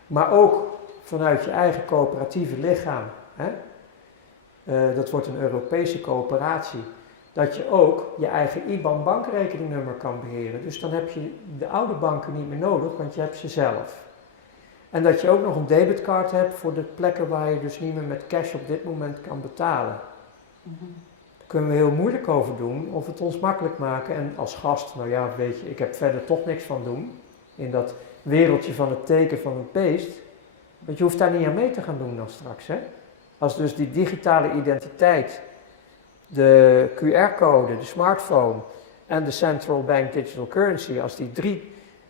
Maar ook vanuit je eigen coöperatieve lichaam. Hè? Dat wordt een Europese coöperatie. Dat je ook je eigen IBAN bankrekeningnummer kan beheren. Dus dan heb je de oude banken niet meer nodig, want je hebt ze zelf. En dat je ook nog een debitcard hebt voor de plekken waar je dus niet meer met cash op dit moment kan betalen. Daar kunnen we heel moeilijk over doen, of het ons makkelijk maken. En als gast, nou ja, weet je, ik heb verder toch niks van doen. In dat wereldje van het teken van het beest. Want je hoeft daar niet aan mee te gaan doen dan straks, hè. Als dus die digitale identiteit, de QR-code, de smartphone en de central bank digital currency, als die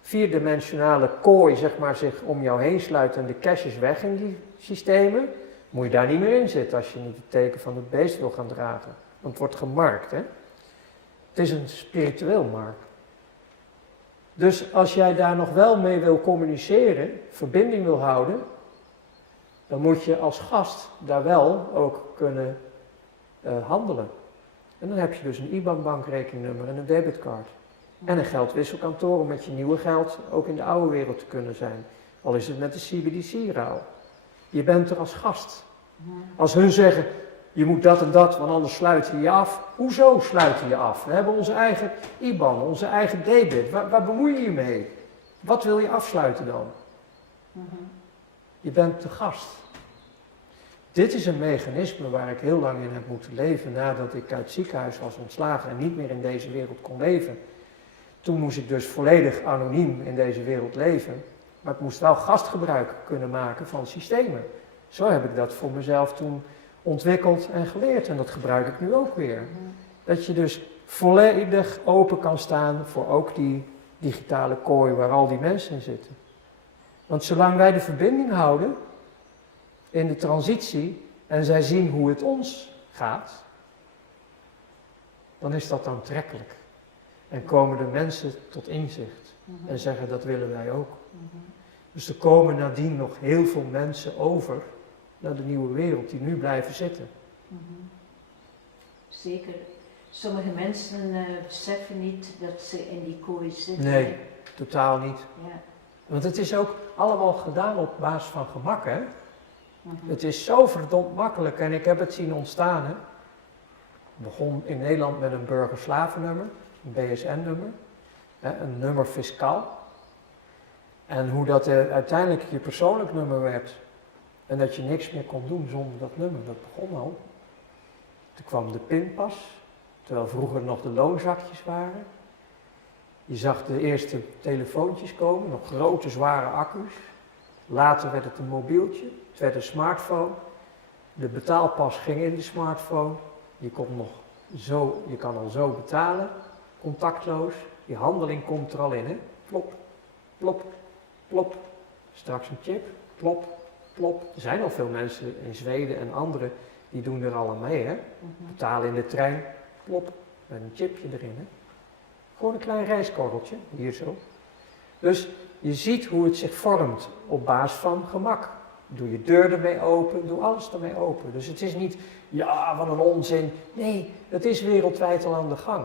4-dimensionale kooi zeg maar zich om jou heen sluit en de cash is weg in die systemen, moet je daar niet meer in zitten als je niet het teken van het beest wil gaan dragen. Want het wordt gemarkt, hè. Het is een spiritueel markt. Dus als jij daar nog wel mee wil communiceren, verbinding wil houden, dan moet je als gast daar wel ook kunnen handelen. En dan heb je dus een IBAN-bankrekeningnummer en een debitcard. En een geldwisselkantoor om met je nieuwe geld ook in de oude wereld te kunnen zijn. Al is het met de CBDC-ruil. Je bent er als gast. Als hun zeggen, je moet dat en dat, want anders sluiten we je af. Hoezo sluiten je af? We hebben onze eigen IBAN, onze eigen debit. Waar bemoei je je mee? Wat wil je afsluiten dan? Je bent de gast. Dit is een mechanisme waar ik heel lang in heb moeten leven nadat ik uit het ziekenhuis was ontslagen en niet meer in deze wereld kon leven. Toen moest ik dus volledig anoniem in deze wereld leven, maar ik moest wel gastgebruik kunnen maken van systemen. Zo heb ik dat voor mezelf toen ontwikkeld en geleerd en dat gebruik ik nu ook weer. Dat je dus volledig open kan staan voor ook die digitale kooi waar al die mensen in zitten. Want zolang wij de verbinding houden in de transitie en zij zien hoe het ons gaat, dan is dat aantrekkelijk. En komen de mensen tot inzicht en zeggen dat willen wij ook. Dus er komen nadien nog heel veel mensen over naar de nieuwe wereld die nu blijven zitten. Zeker. Sommige mensen beseffen niet dat ze in die kooi zitten. Nee, totaal niet. Ja. Want het is ook allemaal gedaan op basis van gemak, hè. Het is zo verdomd makkelijk en ik heb het zien ontstaan, hè. Het begon in Nederland met een burgerslavennummer, een BSN-nummer, een nummer fiscaal. En hoe dat uiteindelijk je persoonlijk nummer werd en dat je niks meer kon doen zonder dat nummer, dat begon al. Toen kwam de pinpas, terwijl vroeger nog de loonzakjes waren. Je zag de eerste telefoontjes komen, nog grote zware accu's. Later werd het een mobieltje, het werd een smartphone. De betaalpas ging in de smartphone. Je kan al zo betalen, contactloos. Die handeling komt er al in, hè. Plop, plop, plop. Straks een chip, plop, plop. Er zijn al veel mensen in Zweden en anderen die doen er al aan mee, hè. Betalen in de trein, plop, met een chipje erin, hè. Gewoon een klein reiskorreltje, hier zo. Dus je ziet hoe het zich vormt op basis van gemak. Doe je deur ermee open, doe alles ermee open. Dus het is niet, ja, wat een onzin. Nee, het is wereldwijd al aan de gang.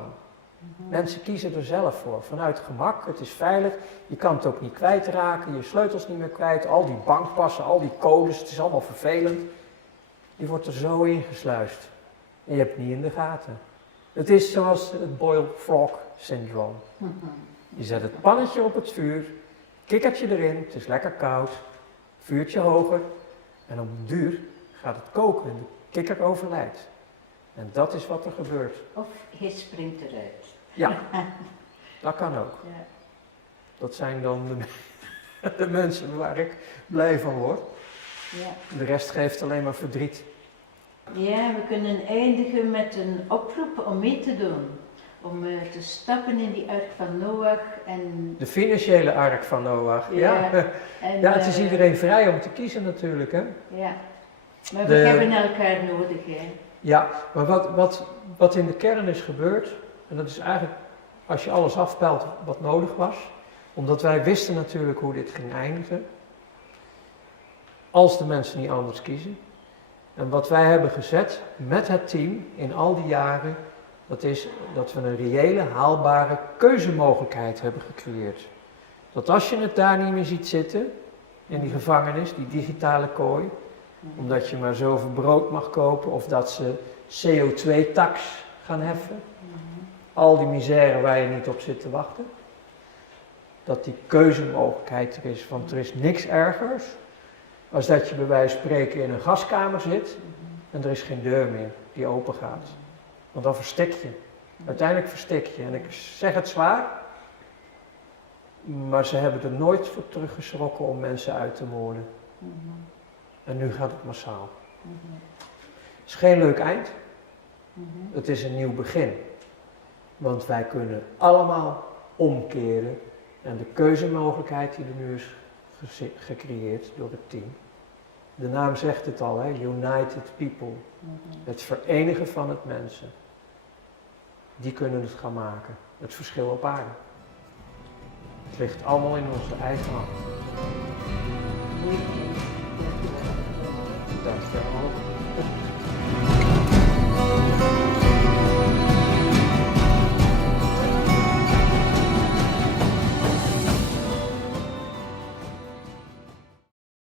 Mensen kiezen er zelf voor, vanuit gemak, het is veilig. Je kan het ook niet kwijtraken, je sleutels niet meer kwijt. Al die bankpassen, al die codes, het is allemaal vervelend. Je wordt er zo ingesluist. En je hebt het niet in de gaten. Het is zoals het boiled frog syndroom. Je zet het pannetje op het vuur, kikkertje erin, het is lekker koud, vuurtje hoger en op een duur gaat het koken en de kikker overlijdt. En dat is wat er gebeurt. Of hij springt eruit. Ja, dat kan ook. Ja. Dat zijn dan de mensen waar ik blij van word. Ja. De rest geeft alleen maar verdriet. Ja, we kunnen eindigen met een oproep om mee te doen. Om te stappen in die ark van Noach en... De financiële ark van Noach, ja. En, ja, het is iedereen vrij om te kiezen natuurlijk, hè. Ja, maar we hebben elkaar nodig, hè. Ja, maar wat in de kern is gebeurd, en dat is eigenlijk, als je alles afpelt wat nodig was, omdat wij wisten natuurlijk hoe dit ging eindigen, als de mensen niet anders kiezen. En wat wij hebben gezet met het team in al die jaren, dat is dat we een reële, haalbare keuzemogelijkheid hebben gecreëerd. Dat als je het daar niet meer ziet zitten, in die gevangenis, die digitale kooi, omdat je maar zoveel brood mag kopen of dat ze CO2-tax gaan heffen, al die misère waar je niet op zit te wachten, dat die keuzemogelijkheid er is, want er is niks ergers als dat je bij wijze van spreken in een gaskamer zit en er is geen deur meer die open gaat. Want dan verstik je. Uiteindelijk verstik je. En ik zeg het zwaar, maar ze hebben er nooit voor teruggeschrokken om mensen uit te moorden. En nu gaat het massaal. Het is geen leuk eind. Het is een nieuw begin. Want wij kunnen allemaal omkeren. En de keuzemogelijkheid die er nu is gecreëerd door het team. De naam zegt het al, hè? United People. Het verenigen van het mensen. Die kunnen het gaan maken. Het verschil op aarde. Het ligt allemaal in onze eigen hand.